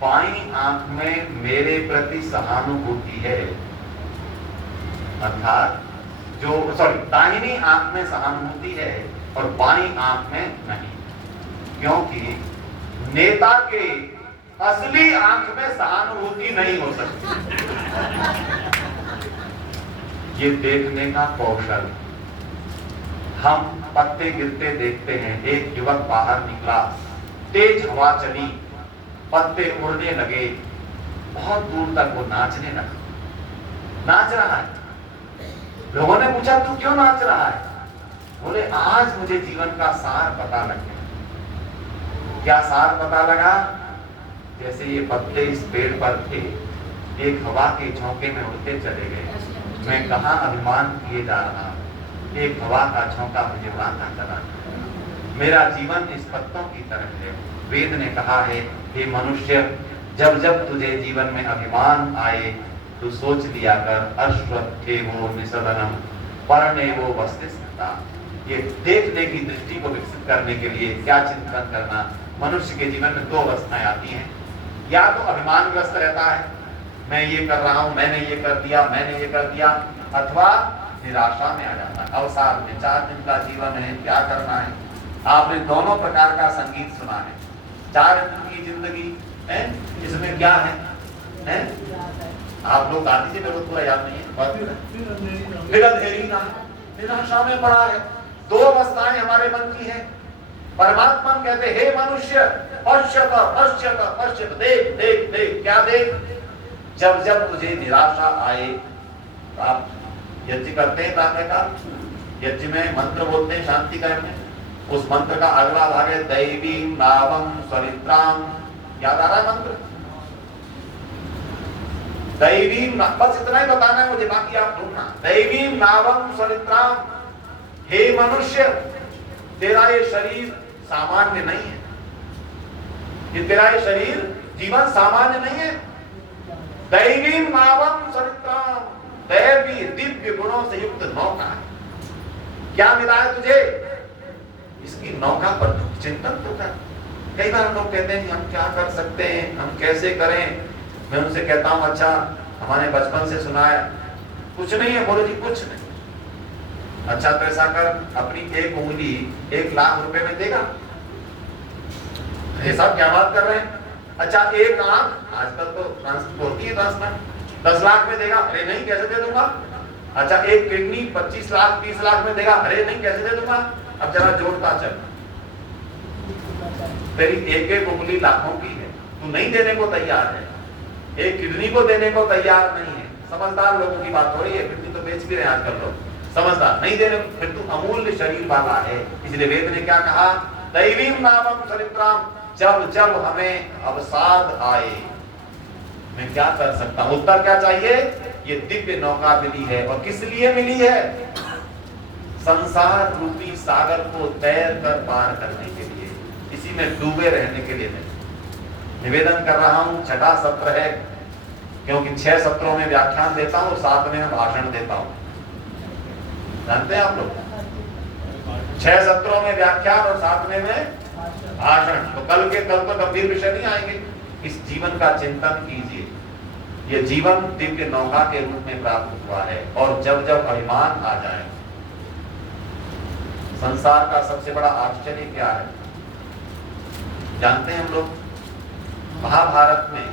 बाईं आंख में मेरे प्रति सहानुभूति है, अर्थात दाहिनी आंख में सहानुभूति है और बाईं आंख में नहीं, क्योंकि नेता के असली आंख में सहानुभूति नहीं हो सकती। ये देखने का कौशल। हम पत्ते गिरते देखते हैं। एक युवक बाहर निकला, तेज हवा चली, पत्ते उड़ने लगे, बहुत दूर तक वो नाचने लगा। नाच रहा है। लोगों ने पूछा, तू क्यों नाच रहा है? बोले, आज मुझे जीवन का सार पता लग गया। क्या सार पता लगा? जैसे ये पत्ते इस पेड़ पर थे, एक हवा के झोंके में उड़ते चले गए। मैं कहाँ अभिमान किए जा रहा हूं, एक हवा का झोंका मुझे उड़ाता चला। मेरा जीवन इस पत्तों की तरह है। वेद ने कहा है, हे मनुष्य, जब जब तुझे जीवन में अभिमान आए तो सोच लिया कर, अश्वत्थेवो निसदनम पर्णेवो वस्तिस्मृता। ये देखने की दृष्टि को विकसित करने के लिए क्या चिंतन करना। मनुष्य के जीवन में दो अवस्थाएं आती हैं, या तो अभिमानग्रस्त रहता है, मैं ये कर रहा हूं, मैंने ये कर दिया, मैंने ये कर दिया, अथवा निराशा में आ जाता है। अवसाद में 4 दिन का जीवन है, क्या करना है। आपने दोनों प्रकार का संगीत सुना है। 4 दिन की जिंदगी है, इसमें क्या है? आप लोग गाती से पूरा याद नहीं है। फिर अंधेरी ना, निराशा में पड़ा है। दो अवस्थाएं हमारे मन की हैं। परमात्मा कहते, हे मनुष्य, पश्यत पश्यत पश्यत, देख देख देख। क्या देख? जब जब तुझे निराशा आए, आप यज्ञ करते हैं प्रातःकाल, यज्ञ में मंत्र बोलते हैं शांति करने। उस मंत्र का अगला भाग है, दैवी नावम सरित्राम। याद आ रहा है मंत्र? दैवी, बस इतना ही बताना है मुझे, बाकी आप ढूंढना। दैवी नावम सरित्राम। हे मनुष्य, तेरा ये शरीर सामान्य नहीं है। ये तेरा ये शरीर, जीवन सामान्य नहीं है। दैवी नावम सरित्राम, दैवी दिव्य गुणों से युक्त नौका है। क्या मिला है तुझे? इसकी नौका पर चिंतन तो कर। कई बार हम लोग कहते हैं कि हम क्या कर सकते हैं, हम कैसे करें। मैं उनसे कहता हूं, अच्छा हमारे बचपन से सुना है, कुछ नहीं है। बोलो जी कुछ नहीं। अच्छा तो ऐसा कर, अपनी एक उंगली 1 लाख रुपए में देगा? ये सब क्या बात कर रहे हैं? अच्छा एक आंख, आजकल तो होती है ट्रांसप्लांट, 10 लाख में देगा? अरे नहीं, कैसे दे दूंगा। अच्छा एक किडनी 25 लाख 30 लाख में देगा? अरे नहीं, कैसे दे दूंगा। अब जरा जोड़ता चल, तेरी एक उंगली लाखों की है, तू नहीं देने को तैयार है, एक किडनी को देने को तैयार नहीं है। समझदार लोगों की बात हो रही है, किडनी तो बेच भी रहे हैं आजकल लोग, समझदार नहीं देने, फिर तू अमूल्य शरीर वाला है। इसलिए वेद ने क्या कहा? दैवीम नामम सरित्राम। जब जब हमें अवसाद आए, मैं क्या कर सकता हूं? उत्तर क्या चाहिए? ये दिव्य नौका मिली है, और किस लिए मिली है? संसार रूपी सागर को तैर कर पार करने के लिए, इसी में डूबे रहने के लिए। मैं निवेदन कर रहा हूं, 6वां सत्र है, क्योंकि 6 सत्रों में व्याख्यान देता हूं, 7 में भाषण देता हूं। जानते हैं आप लोग, 6 सत्रों में व्याख्यान और 7 में भाषण। तो कल तो गंभीर विषय नहीं आएंगे। इस जीवन का चिंतन कीजिए। ये जीवन दिव्य नौका के रूप में प्राप्त हुआ है, और जब जब अभिमान आ जाए, संसार का सबसे बड़ा आश्चर्य क्या है जानते हैं हम लोग? महाभारत में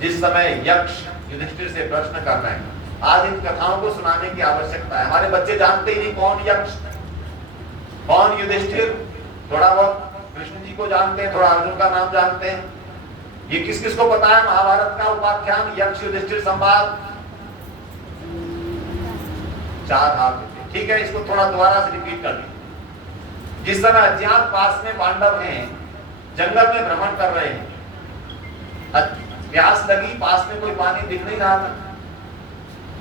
जिस समय यक्ष युधिष्ठिर से प्रश्न कर रहे हैं, आज इन कथाओं को सुनाने की आवश्यकता है। हमारे बच्चे जानते ही नहीं कौन यक्ष, कौन युधिष्ठिर। थोड़ा बहुत कृष्ण जी को जानते हैं, थोड़ा अर्जुन का नाम जानते हैं। ये किस किस को पता है महाभारत का उपाख्यान यक्ष युधिष्ठिर संवाद? 4 हाथ। ठीक है, इसको थोड़ा दोबारा से रिपीट कर लीजिए। जिस समय अज्ञातवास में पांडव हैं, जंगल में भ्रमण कर रहे हैं, प्यास लगी, पास में कोई पानी दिख नहीं रहा था।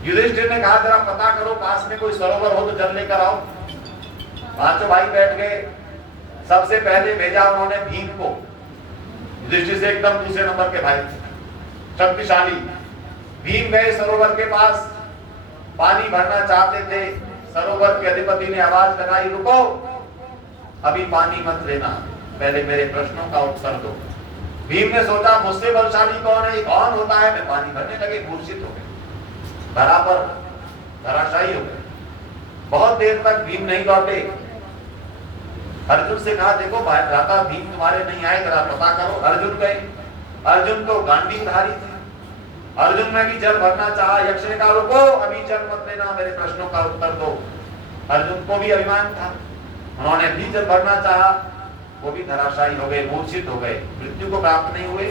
युधिष्ठिर ने कहा जरा पता करो पास में कोई सरोवर हो तो जल लेकर आओ। पांचों भाई बैठ गए। सबसे पहले भेजा उन्होंने भीम को, युधिष्ठिर से एकदम दूसरे नंबर के भाई, शक्तिशाली। भीम गए सरोवर के पास, पानी भरना चाहते थे। सरोवर के अधिपति ने आवाज लगाई, रुको, अभी पानी मत लेना, पहले मेरे प्रश्नों का उत्तर दो। भीम ने सोचा मुझसे बलशाली कौन है, कौन होता है। मैं पानी भरने लगे, मूर्छित हो गए, बराबर धराशायी हो गए। बहुत देर तक भीम नहीं लौटे। अर्जुन से कहा देखो भ्राता भीम तुम्हारे नहीं आए, जरा पता करो। अर्जुन गए। अर्जुन तो गांडीवधारी थे। अर्जुन ने भी जल भरना चाहा। यक्ष ने कहा रुको, अभी जल मत लेना, मेरे प्रश्नों का उत्तर दो। अर्जुन को भी अभिमान था, उन्होंने भी जल भरना चाहा, वो भी धराशायी हो गए, मूर्छित हो गए, मृत्यु को प्राप्त नहीं हुए।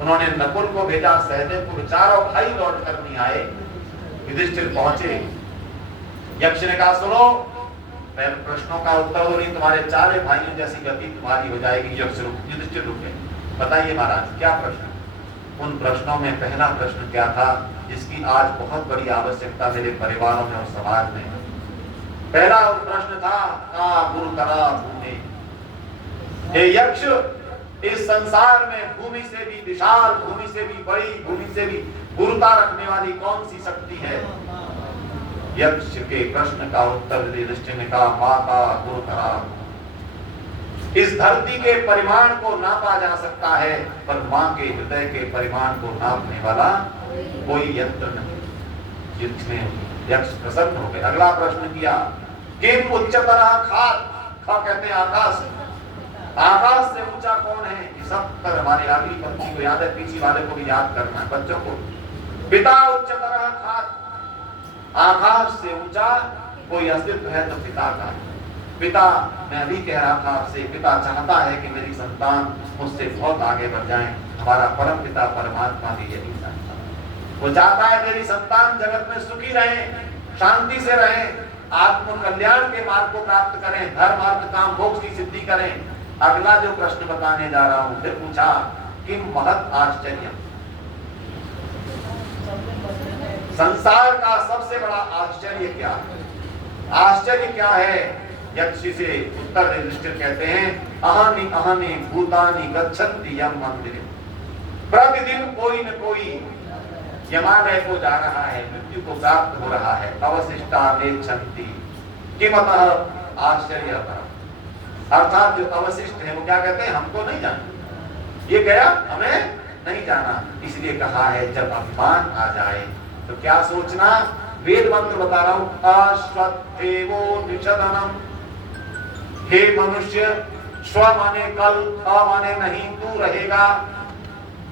उन्होंने नकुल को भेजा, सहदेव को, चारों भाई लौट कर नहीं आए। युधिष्ठिर पहुंचे। यक्ष ने कहा सुनो, मैं प्रश्नों का उत्तर दो, नहीं तुम्हारे चारों भाइयों जैसी गति तुम्हारी हो जाएगी। यक्ष युधिष्ठिर रुके। बताइए महाराज क्या प्रश्न? उन प्रश्नों में पहला प्रश्न क्या था जिसकी आज बहुत बड़ी आवश्यकता मेरे परिवारों में और समाज में? पहला प्रश्न था का गुरु करा भूमि। हे यक्ष, इस संसार में भूमि से भी विशाल, भूमि से भी बड़ी, भूमि से भी गुरुता रखने वाली कौन सी शक्ति है? यक्ष के प्रश्न का उत्तर युधिष्ठिर ने कहा माता गुरु करा। इस धरती के परिमाण को नापा जा सकता है, पर मां के हृदय के परिमाण को नापने वाला कोई यंत्र नहीं। जिसमें यक्ष प्रसन्न हो गए। अगला प्रश्न किया किम उच्चतरः खात्। खा कहते हैं आकाश। आकाश से ऊंचा कौन है? सब पर हमारे आखिरी पंक्ति को याद है, पीछे वाले को भी याद करना है बच्चों को। पिता उच्चतरः खात्। आकाश से ऊंचा कोई अस्तित्व है तो पिता का। पिता, मैं अभी कह रहा था आपसे, पिता चाहता है कि मेरी संतान मुझसे बहुत आगे बढ़ जाए। हमारा परम पिता परमात्मा भी यही चाहता है। वो चाहता है मेरी संतान जगत में सुखी रहे, शांति से रहे, आत्म कल्याण के मार्ग को प्राप्त करें, धर्म अर्थ काम मोक्ष की सिद्धि करें। अगला जो प्रश्न बताने जा रहा हूं, फिर पूछा कि महत् आश्चर्य। संसार का सबसे बड़ा आश्चर्य क्या है? आश्चर्य क्या है? यक्ष से उत्तर युधिष्ठिर कहते हैं अहानि अहानि भूतानि गच्छन्ति यम मंदिर। प्रतिदिन कोई न कोई यमालय को जा रहा है, मृत्यु को प्राप्त हो रहा है। अवशिष्टा नेच्छन्ति किमतः आश्चर्यतः। अर्थात जो अवशिष्ट है वो क्या कहते हैं, हमको नहीं जाना, ये गया हमें नहीं जाना। इसलिए कहा है जब अभिमान आ जाए तो क्या सोचना? वेद मंत्र बता रहा हूं, अश्वत्थेवो निषदनम। हे मनुष्य, स्व माने कल, अ माने नहीं, तू रहेगा,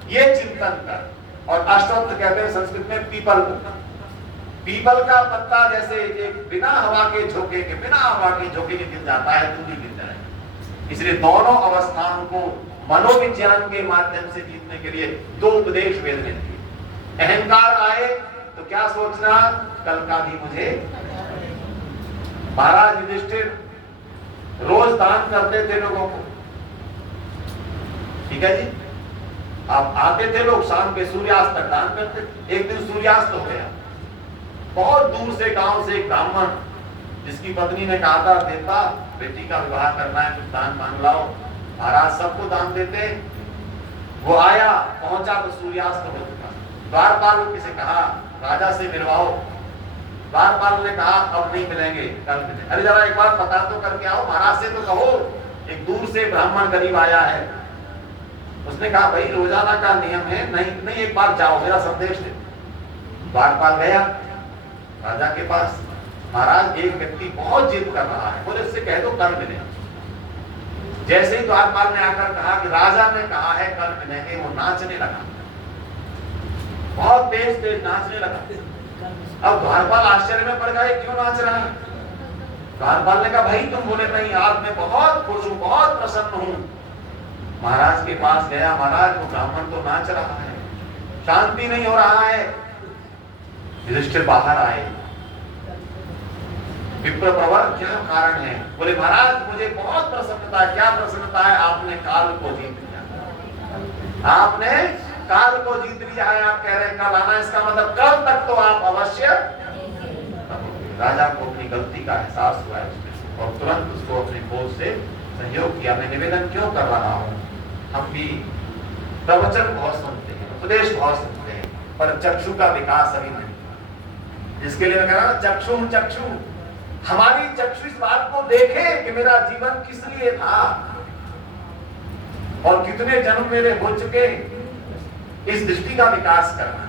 ये चिंतन कर। और अश्वत्थ कहते हैं संस्कृत में पीपल को। पीपल का पत्ता जैसे एक बिना हवा के झोंके के, बिना हवा के झोंके के गिर जाता है, तू भी गिर जाएगा। इसलिए दोनों अवस्थाओं को मनोविज्ञान के माध्यम से जीतने के लिए दो उपदेश वेद ने दिए। अहंकार आए तो क्या सोचना, कल का भी मुझे। महाराज युधिष्ठिर रोज दान करते थे लोगों को, ठीक है जी। आप आते थे लोग शाम के सूर्यास्त तक दान करते थे। एक दिन सूर्यास्त हो गया, बहुत दूर से गांव से एक ब्राह्मण जिसकी पत्नी ने कहा था देवता बेटी का विवाह करना है, कुछ दान मांग लाओ। महाराज सबको दान देते। वो आया, पहुंचा तो सूर्यास्त हो चुका। द्वारपाल से कहा राजा से मिलवाओ। द्वारपाल ने कहा अब नहीं मिलेंगे, कल मिलेंगे। अरे जरा एक बार पता तो करके आओ, महाराज से तो कहो। एक दूर से ब्राह्मण गरीब आया है, उसने कहा भाई रोजाना का नियम है, नहीं एक बार जाओ, मेरा संदेश दे। द्वारपाल गया राजा के पास। महाराज एक व्यक्ति बहुत जिद कर रहा है, बोले उससे कह दो कल मिले। जैसे ही द्वारपाल ने आकर कहा कि राजा ने कहा है कल मिलेंगे, वो नाचने लगा, बहुत तेज तेज नाचने लगा। अब द्वारपाल आश्चर्य में पड़ गए, क्यों नाच रहा है? द्वारपाल ने कहा भाई तुम बोले नहीं, आज मैं बहुत खुश हूं, बहुत प्रसन्न हूं। महाराज के पास गया, महाराज वो ब्राह्मण तो नाच रहा है, शांति नहीं हो रहा है। युधिष्ठिर बाहर आए, विप्र प्रवर क्या कारण है? बोले महाराज मुझे बहुत प्रसन्नता है। क्या प्रसन्नता है? आपने काल को जीत लिया, आपने काल को जीत लिया है। आप कह रहे हैं कल आना, इसका मतलब कल तक तो आप अवश्य। राजा को अपनी गलती का एहसास हुआ है और तुरंत उसको अपने बोझ से सहयोग किया। मैं निवेदन क्यों कर रहा हूं, हम भी प्रवचन बहुत सुनते हैं, उपदेश बहुत सुनते हैं, पर चक्षु का विकास अभी नहीं। इसके लिए मैं कह रहा हूं चक्षु चक्षु, हमारी चक्षु इस बात को देखे कि मेरा जीवन किस लिए था और कितने जन्म मेरे हो चुके, इस दृष्टि का विकास करना।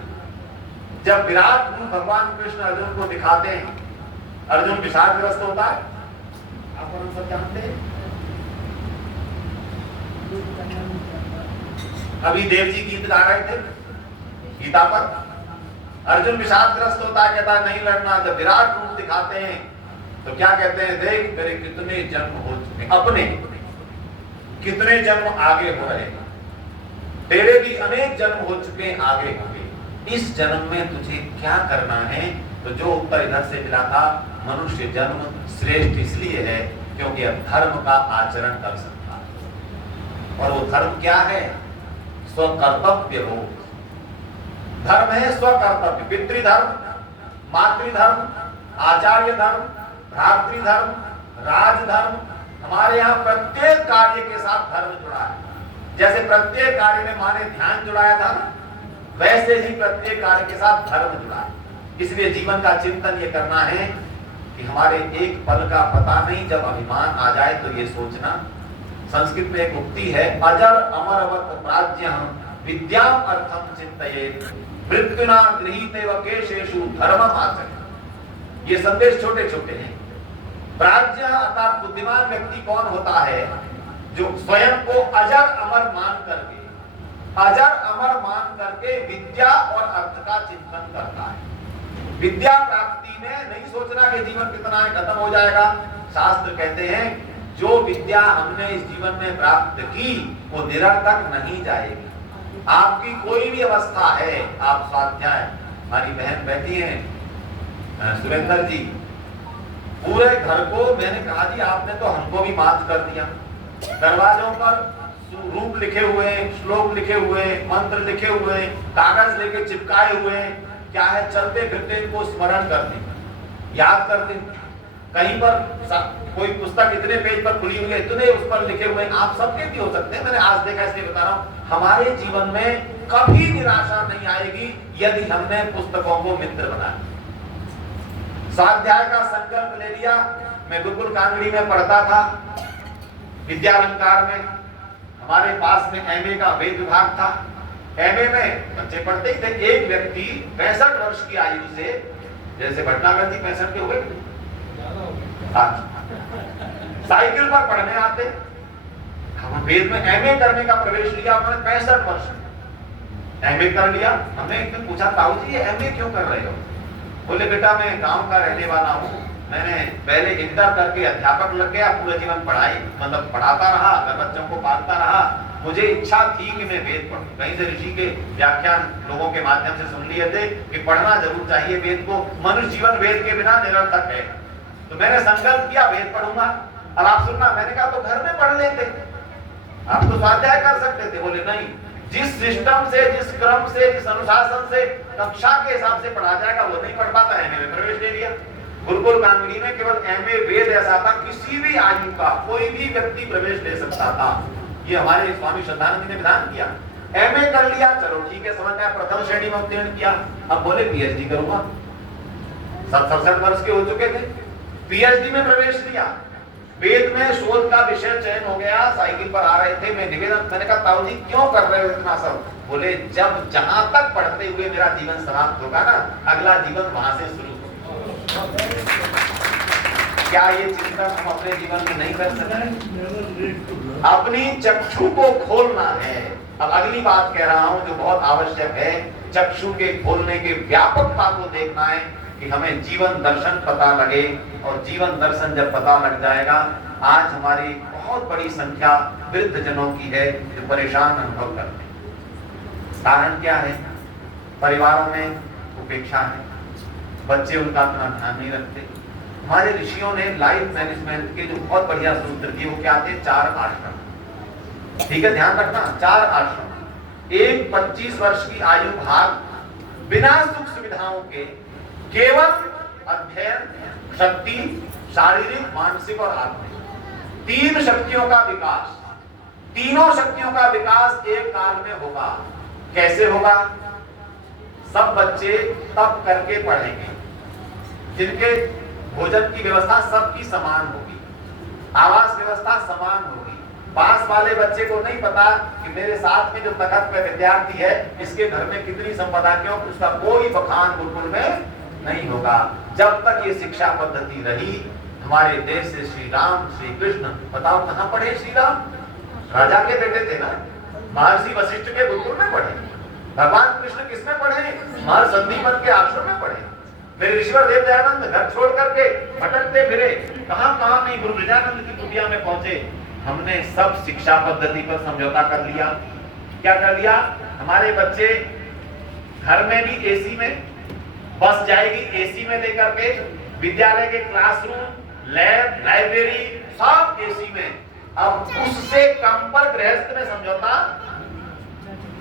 जब विराट रूप भगवान कृष्ण अर्जुन को दिखाते हैं, अर्जुन विषादग्रस्त होता है, आप और हम सब जानते हैं। अभी देव जी गीत गा रहे थे गीता पर, अर्जुन विषादग्रस्त होता है, कहता है नहीं लड़ना। जब विराट रूप दिखाते हैं तो क्या कहते हैं, देख मेरे कितने जन्म हो चुके, अपने कितने जन्म आगे हो रहे हैं, तेरे भी अनेक जन्म हो चुके आगे होंगे, इस जन्म में तुझे क्या करना है? तो जो उत्तर इधर से मिला था, मनुष्य जन्म श्रेष्ठ इसलिए है क्योंकि अब धर्म का आचरण कर सकता है। और वो धर्म क्या है? स्वकर्तव्य हो। धर्म है स्वकर्तव्य, पितृधर्म, मातृधर्म, आचार्य धर्म, भ्रातृधर्म, राजधर्म। हमारे यहाँ प्रत्येक कार्य के साथ धर्म जुड़ा है। जैसे प्रत्येक कार्य में माने ध्यान जुड़ाया था, वैसे ही प्रत्येक कार्य के साथ धर्म जुड़ा है। इसलिए जीवन का चिंतन ये करना है कि हमारे एक पल का पता नहीं, जब अभिमान आ जाए तो ये सोचना। संस्कृत में एक उक्ति है, अजर अमरवत प्राज्ञः विद्याम अर्थम चिंतयेत् मृत्युना गृहीते व केशेषु धर्मम् आचरेत्। ये संदेश छोटे छोटे हैं। प्राज्ञ अर्थात बुद्धिमान व्यक्ति कौन होता है? जो स्वयं को अजर अमर मान करके, अजर अमर मान करके विद्या और अर्थ का चिंतन करता है। विद्या प्राप्ति में नहीं सोचना कि जीवन कितना है, खत्म हो जाएगा। शास्त्र कहते हैं जो विद्या हमने इस जीवन में प्राप्त की वो निरर्थक नहीं जाएगी। आपकी कोई भी अवस्था है, आप स्वाध्याय, हमारी बहन बैठी है सुरेंद्र जी, पूरे घर को मैंने कहा जी आपने तो हमको भी माफ कर दिया। दरवाजों पर रूप लिखे हुए, श्लोक लिखे हुए, मंत्र लिखे हुए, कागज लेके चिपकाए हुए, क्या है चलते फिरते इनको स्मरण करते, याद करते। कहीं पर कोई पुस्तक इतने पेज पर खुली हुई है, इतने उस पर लिखे हुए, आप सबके भी हो सकते हैं, मैंने आज देखा इसलिए बता रहा हूं। हमारे जीवन में कभी निराशा नहीं आएगी यदि हमने पुस्तकों को मित्र बनाया। स्वाध्याय का संकल्प ले लिया। मैं गुरुकुल कांगड़ी में पढ़ता था, विद्यालंकार में, हमारे पास में एमए का वेद विभाग था। एमए में बच्चे पढ़ते ही थे। एक व्यक्ति 65 वर्ष की आयु से, जैसे भटनागर जी 65 के हुए, साइकिल पर पढ़ने आते। हम वेद में एमए करने का प्रवेश लिया, उन्होंने 65 वर्ष एमए कर लिया। हमने एक दिन पूछा, ताऊ जी ये एमए क्यों कर रहे हो? बोले बेटा मैं गांव का रहने वाला हूँ, मैंने पहले इंटर करके अध्यापक लग गया, पूरा जीवन पढ़ाई मतलब पढ़ाता रहा, अगर बच्चों को पालता रहा। मुझे इच्छा थी कि मैं वेद पढ़ूं। कहीं से ऋषि के व्याख्यान लोगों के माध्यम से सुन लिए थे कि पढ़ना जरूर चाहिए वेद को, मनुष्य जीवन वेद के बिना निरर्थक है। तो मैंने संकल्प किया वेद पढ़ूंगा। और आप सुनना, मैंने कहा तो घर में पढ़ लेते, आप तो स्वाध्याय कर सकते थे। बोले नहीं, जिस सिस्टम से, जिस क्रम से, जिस अनुशासन से कक्षा के हिसाब से पढ़ा जाएगा वो नहीं पढ़ पाता। एमए में प्रवेश ले लिया। गुरुकुल कांगड़ी में केवल एमए वेद ऐसा था, किसी भी आयु का कोई भी व्यक्ति प्रवेश ले सकता था। ये हमारे स्वामी श्रद्धानंद जी ने विधान किया। एमए कर लिया, चलो ठीक है, समझ में प्रथम श्रेणी में उत्तीर्ण किया। अब बोले पीएचडी करूंगा, 67 वर्ष के हो चुके थे, पीएचडी में प्रवेश लिया। वेद में शोध का विषय चयन हो गया, साइकिल पर आ रहे थे। मैं निवेदन, मैंने कहा ताऊ जी क्यों कर रहे हो इतना सब? बोले जब जहां तक पढ़ते हुए मेरा जीवन समाप्त होगा ना, अगला जीवन वहां से शुरू होगा। क्या ये चिंतन हम अपने जीवन में नहीं कर सकते? अपनी चक्षु को खोलना है। अब अगली बात कह रहा हूं जो बहुत आवश्यक है, चक्षु के खोलने के व्यापकता को देखना है कि हमें जीवन दर्शन पता लगे। और जीवन दर्शन जब पता लग जाएगा, आज हमारी बहुत बड़ी संख्या वृद्ध जनों की है जो परेशान अनुभव करते हैं। कारण क्या है? परिवारों में उपेक्षा है, बच्चे उनका अपना ध्यान नहीं रखते, हमारे ऋषियों ने लाइफ मैनेजमेंट के जो बहुत बढ़िया सूत्र दिए, वो क्या थे? 4 आश्रम। ठीक है, ध्यान रखना, 4 आश्रम। एक 25 वर्ष की आयु भाग बिना सुख सुविधाओं के केवल अध्ययन, शक्ति, शारीरिक, मानसिक और आत्मिक 3 शक्तियों का विकास, तीनों शक्तियों का विकास एक काल में होगा। कैसे होगा? सब बच्चे तप करके पढ़ेंगे, जिनके भोजन की व्यवस्था सबकी समान होगी, आवास व्यवस्था समान होगी। पास वाले बच्चे को नहीं पता कि मेरे साथ में जो तखत पे विद्यार्थी है इसके घर में कितनी संपदा, क्यों? उसका कोई बखान गुरुकुल में नहीं होगा। जब तक ये शिक्षा पद्धति रही, हमारे देश से श्री राम, श्री कृष्ण, बताओ कहां पढ़े श्री राम? राजा के बेटे थे ना, महर्षि वशिष्ठ के गुरुकुल में पढ़े। भगवान कृष्ण किसमें पढ़े? महर्षि संदीपन के आश्रम में पढ़े। मेरे ऋषिवर देव दयानंद घर छोड़ करके भटकते फिरे, कहां नहीं गुरु विजयानंद की कुटिया में पहुंचे। हमने सब शिक्षा पद्धति पर समझौता कर लिया। क्या कर लिया? हमारे बच्चे घर में भी एसी में, बस जाएगी एसी में लेकर के, विद्यालय के क्लासरूम, लैब, लाइब्रेरी सब एसी में। अब उससे कम पर गृहस्थ में समझौता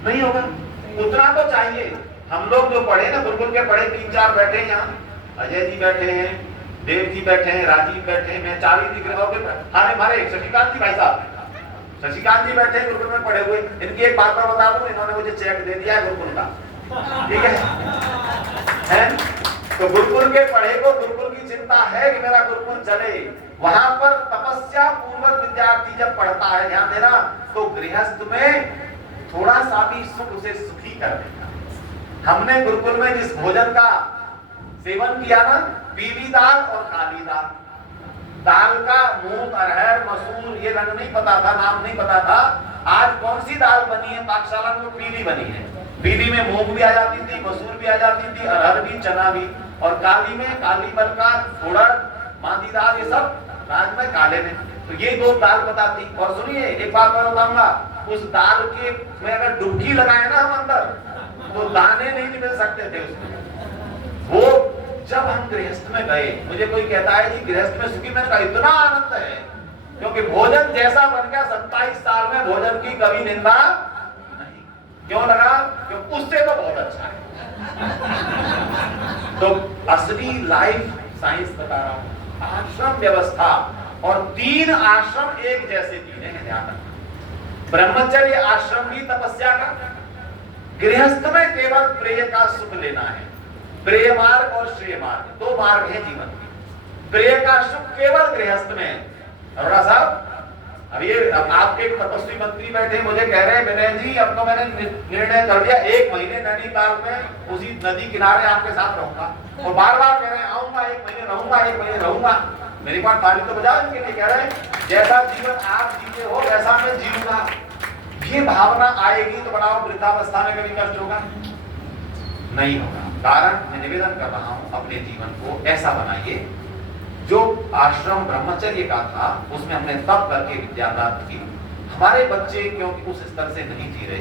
नहीं होगा। उतना तो चाहिए। हम लोग जो पढ़े ना, गुरुकुल के पढ़े 3-4 बैठे हैं यहाँ, अजय जी बैठे हैं, देव जी बैठे हैं, राजीव बैठे हैं, मैं 40 दिख रहा हूँ। हमारे शशिकांत जी भाई साहब, शशिकांत जी बैठे हैं गुरुकुल में पढ़े हुए। इनकी एक बात मैं बता दूं, इन्होंने मुझे चेक दे दिया है गुरुकुल का, ठीक है? तो गुरुकुल के पढ़े को गुरुकुल की चिंता है कि मेरा गुरुकुल चले। वहां पर तपस्या पूर्वक विद्यार्थी जब पढ़ता है, ध्यान देना, तो गृहस्थ में थोड़ा सा भी सुख उसे सुखी कर देगा। हमने गुरुकुल में जिस भोजन का सेवन किया ना, पीली दाल और काली दाल, दाल का मूंग, अरहर, मसूर, ये रंग नहीं पता था, नाम नहीं पता था। आज कौन सी दाल बनी है पाकशाला में? पीली बनी है। पीली में मूंग भी आ जाती थी, मसूर भी आ जाती थी, अरहर भी, चना भी, और काली में काली मल का उड़द, मांदी दाल, ये सब राज में काले में। तो ये 2 दाल बताती। और सुनिए एक बात मैं बताऊंगा, उस दाल के में अगर डुबकी लगाए ना हम अंदर, तो दाने नहीं निकल सकते थे उसमें। वो जब हम गृहस्थ में गए, मुझे कोई कहता है जी गृहस्थ में सुखी, मैंने कहा इतना आनंद है, क्योंकि भोजन जैसा बन गया। 27 साल में भोजन की कभी निंदा नहीं। क्यों लगा? क्योंकि उससे तो बहुत अच्छा है। तो असली लाइफ साइंस बता रहा हूं, आश्रम व्यवस्था, और 3 आश्रम एक जैसे दीने हैं, ध्यान रखना। ब्रह्मचर्य आश्रम भी तपस्या का, गृहस्थ में केवल प्रेय का सुख लेना है। प्रेय मार्ग और श्रेय मार्ग, 2 मार्ग है जीवन के। प्रेय का सुख केवल गृहस्थ में है। अरोड़ा साहब, अब आपके एक तपस्वी मंत्री बैठे मुझे कह रहे हैं, विनय जी अब तो मैंने निर्णय कर लिया 1 महीने नैनीताल में उसी नदी किनारे आपके साथ रहूंगा, और बार-बार कह रहे हैं आऊंगा, 1 महीने रहूंगा, 1 महीने रहूंगा। मेरी बात तारीफ तो बजाओ इनके लिए। कह रहे हैं जैसा जीवन आप जीते हो वैसा मैं जीऊंगा। ये भावना आएगी तो बनाओ वृद्धावस्था में कभी कष्ट होगा? नहीं होगा। कारण मैं निवेदन कर रहा हूं, अपने जीवन को ऐसा बनाइए। जो आश्रम ब्रह्मचर्य का था उसमें हमने तप करके विद्या प्राप्त की। हमारे बच्चे क्योंकि उस स्तर से नहीं जी रहे,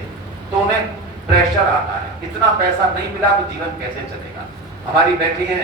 तो उन्हें प्रेशर आता है, इतना पैसा नहीं मिला तो जीवन कैसे चलेगा। हमारी बैठी है,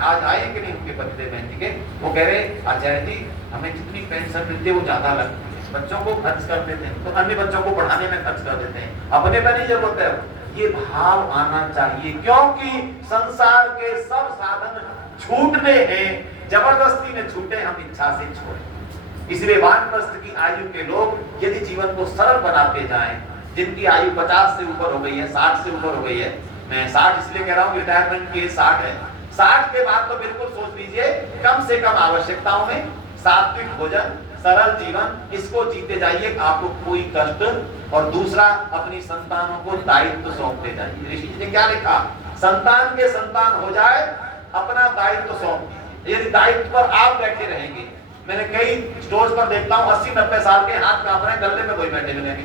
आज आए कि नहीं उनके पतिदेव बहन जी के, वो कह रहे आचार्य जी हमें जितनी पेंशन मिलती है वो ज्यादा लगती है, बच्चों को खर्च कर देते हैं, तो अन्य बच्चों को पढ़ाने में खर्च कर देते हैं, अपने पे नहीं जरूरत है। ये भाव आना चाहिए, क्योंकि संसार के सब साधन छूटने हैं, जबरदस्ती में छूटे, हम इच्छा से छोड़े। इसलिए वानप्रस्थ की आयु के लोग यदि जीवन को सरल बनाते जाएं, जिनकी आयु 50 से ऊपर हो गई है, 60 से ऊपर हो गई है, मैं 60 इसलिए कह रहा हूं रिटायरमेंट की 60 है, 60 के बाद तो बिल्कुल सोच लीजिए कम से कम आवश्यकताओं में सात्विक भोजन, सरल जीवन, इसको जीते जाइए, आपको कोई कष्ट। और दूसरा, अपनी संतानों को दायित्व सौंपते जाइए। ऋषि जी ने क्या लिखा? संतान के संतान हो जाए, अपना दायित्व सौंप दीजिए। यदि दायित्व पर आप बैठे रहेंगे, मैंने कई स्टोर्स पर देखता हूं 80-90 साल के हाथ कांप रहे हैं, गले में कोई बैठे मिलेंगे।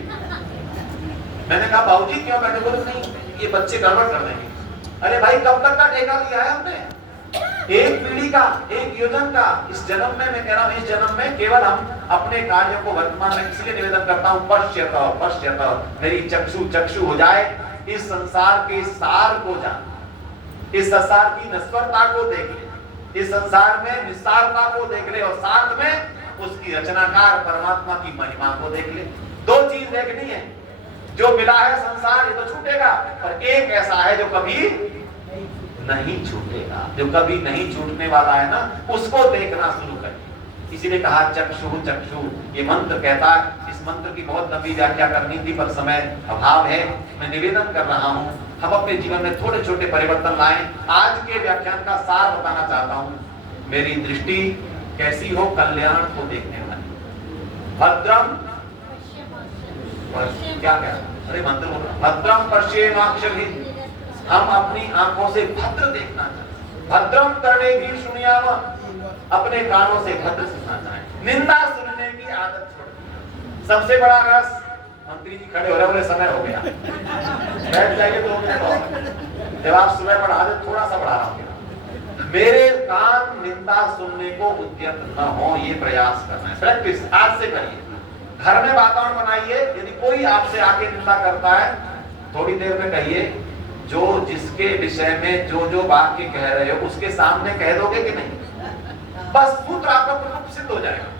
मैंने कहा बाबूजी क्यों बैठे? बोले नहीं ये बच्चे गड़बड़ कर देंगे। अरे भाई कब तक का ठेका लिया है हमने? एक पीढ़ी का, एक योजन का। इस जन्म में मैं कह रहा हूं, इस जन्म में केवल हम अपने कार्यों को वर्तमान में इसलिए निवेदन करता हूं, पश्यत मेरी चक्षु हो जाए, इस संसार के सार को जान, इस संसार की नश्वरता को देख ले, इस संसार में निस्सारता को देख ले और साथ में उसकी रचनाकार परमात्मा की महिमा को देख ले। दो चीज देखनी है, जो मिला है संसार ये तो छूटेगा, पर एक ऐसा है जो कभी नहीं छूटेगा, जो कभी नहीं छूटने वाला है ना, उसको देखना शुरू कर। इसीलिए कहा चक्षु चक्षु, ये मंत्र कहता है। इस मंत्र की बहुत लंबी व्याख्या करनी थी पर समय अभाव है। मैं निवेदन कर रहा हूँ हम अपने जीवन में थोड़े छोटे परिवर्तन लाएं। आज के व्याख्यान का सार बताना चाहता हूँ। मेरी दृष्टि कैसी हो, कल्याण को देखने वाली। भद्रम क्या क्या अरे मंत्र बोल रहा, भद्रम पश्येमाक्षभिः, हम अपनी आंखों से भद्र देखना चाहते। भद्रम कर्णेभिः शृणुयाम, अपने कानों से भद्र सुनना चाहें। निंदा सुनने की आदत छोड़। सबसे बड़ा रस, मंत्री जी खड़े हो रहे, बोले समय हो गया, बैठ जाइए 2 मिनट और। जब आप सुबह बढ़ा दे, थोड़ा सा बढ़ा रहा हूँ। मेरे कान निंदा सुनने को उद्यत न हो, ये प्रयास करना है। प्रैक्टिस आज से करिए। घर में वातावरण बनाइए। यदि कोई आपसे आके निंदा करता है, थोड़ी देर में कहिए, जो जिसके विषय में जो जो वाक्य कह रहे हो उसके सामने कह दोगे कि नहीं, बस सूत्र आपका प्रमुख सिद्ध हो जाएगा।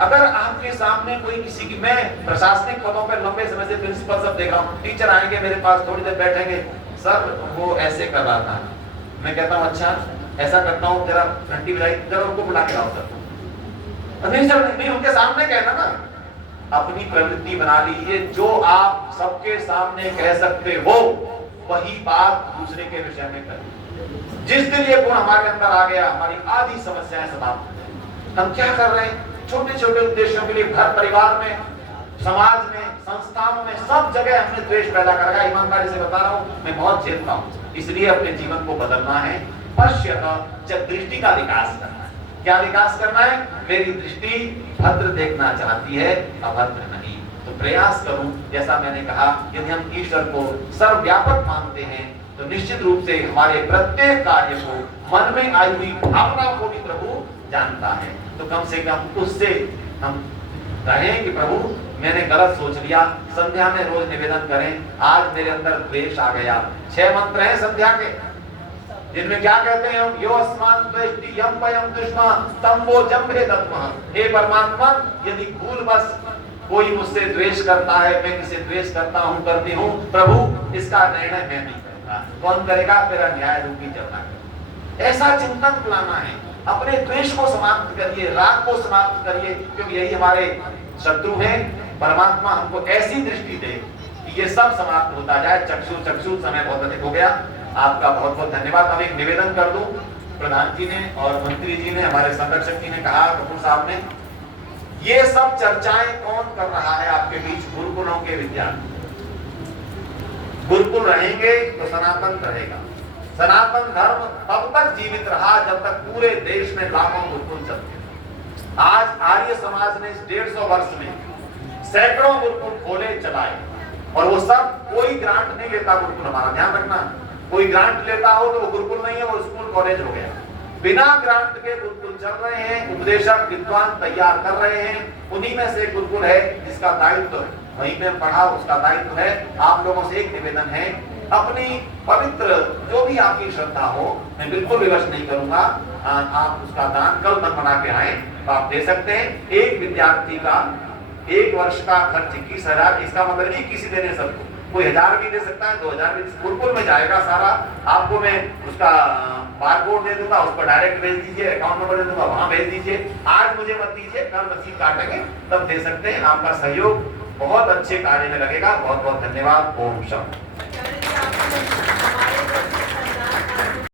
अगर आपके सामने कोई किसी की, मैं प्रशासनिक पदों पर लंबे समय से प्रिंसिपल सब देख रहा हूँ, टीचर आएंगे मेरे पास, थोड़ी देर बैठेंगे, सर वो ऐसे कर रहा था, मैं कहता हूँ अच्छा ऐसा करता हूँ, जरा घंटी बजाई, जरा उनको बुला के लाओ सर। नहीं सर नहीं, उनके सामने कहना ना। अपनी प्रवृत्ति बना लीजिए, जो आप सबके सामने कह सकते हो वही बात दूसरे के विषय में करें। जिस दिन ये गुण हमारे अंदर आ गया, हमारी आधी समस्याएं समाप्त हो गई। हम क्या कर रहे हैं, छोटे छोटे उद्देश्यों के लिए घर परिवार में, समाज में, संस्थाओं में, सब जगह हमने द्वेष पैदा कर रखा है। ईमानदारी से बता रहा हूँ, मैं बहुत झेलता हूँ। इसलिए अपने जीवन को बदलना है। पश्यतः, दृष्टि का विकास करना है। क्या विकास करना है? मेरी दृष्टि भद्र देखना चाहती है, अभद्र नहीं। तो प्रयास करूं, जैसा मैंने कहा, यदि हम ईश्वर को सर्वव्यापक मानते हैं तो निश्चित रूप से हमारे प्रत्येक कार्य को, मन में आई हुई भावना को भी प्रभु जानता है। तो कम से कम उससे हम कहें कि प्रभु मैंने गलत सोच लिया। संध्या में रोज निवेदन करें, आज मेरे अंदर द्वेष आ गया। 6 मंत्र हैं संध्या के, जिनमें क्या कहते हैं हम, यो अस्मान द्वेष्टि यम वयम दुष्मा तम वो जम्भे दत्मः। हे परमात्मा, यदि भूलवश कोई मुझसे द्वेष करता है, मैं किसे द्वेष करता हूँ, करती हूँ, प्रभु इसका निर्णय मैं नहीं करूंगा। कौन करेगा? मेरा न्याय रूपी चलना है। ऐसा चिंतन लाना है। अपने द्वेष को समाप्त करिए, राग को समाप्त करिए, क्योंकि यही हमारे शत्रु हैं। परमात्मा हमको ऐसी दृष्टि दे कि ये सब समाप्त होता जाए। चक्षु चक्षु, समय बहुत अधिक हो गया। आपका बहुत बहुत धन्यवाद। अब एक निवेदन कर दूं, प्रधान जी ने और मंत्री जी ने, हमारे संरक्षक जी ने कहा, कपूर साहब ने, ये सब चर्चाएं कौन कर रहा है आपके बीच? गुरुकुलों के विद्यार्थी। गुरुकुल रहेंगे तो सनातन रहेगा। सनातन धर्म तब तक जीवित रहा जब तक पूरे देश में लाखों गुरुकुल चलते। आज आर्य समाज ने इस 150 वर्ष में सैकड़ों गुरुकुल खोले, चलाए, और वो सब कोई ग्रांट नहीं लेता। गुरुकुल, हमारा ध्यान रखना, कोई ग्रांट लेता हो तो वो गुरुकुल नहीं है, वो स्कूल कॉलेज हो गया। बिना ग्रांट के गुरुकुल चल रहे हैं, उपदेशक विद्वान तैयार कर रहे हैं। उन्हीं में से गुरुकुल है जिसका दायित्व है, वहीं में पढ़ा, उसका दायित्व है। आप लोगों से एक निवेदन है, अपनी पवित्र जो भी आपकी श्रद्धा हो, मैं बिल्कुल विवश नहीं करूंगा, आप उसका दान कल तक बना के आए तो आप दे सकते हैं। एक विद्यार्थी का 1 वर्ष का खर्च 21,000, इसका मतलब नहीं किसी देने सबको, कोई 1000 भी दे सकता है, 2000 भी। गुरुकुल में जाएगा सारा, आपको मैं उसका बारकोड दे दूंगा, उसको डायरेक्ट भेज दीजिए, अकाउंट नंबर दे दूंगा, वहां भेज दीजिए। आज मुझे मत दीजिए, कल रसीद काटेंगे तब दे सकते हैं। आपका सहयोग बहुत अच्छे कार्य में लगेगा। बहुत बहुत धन्यवाद। ओम शांति।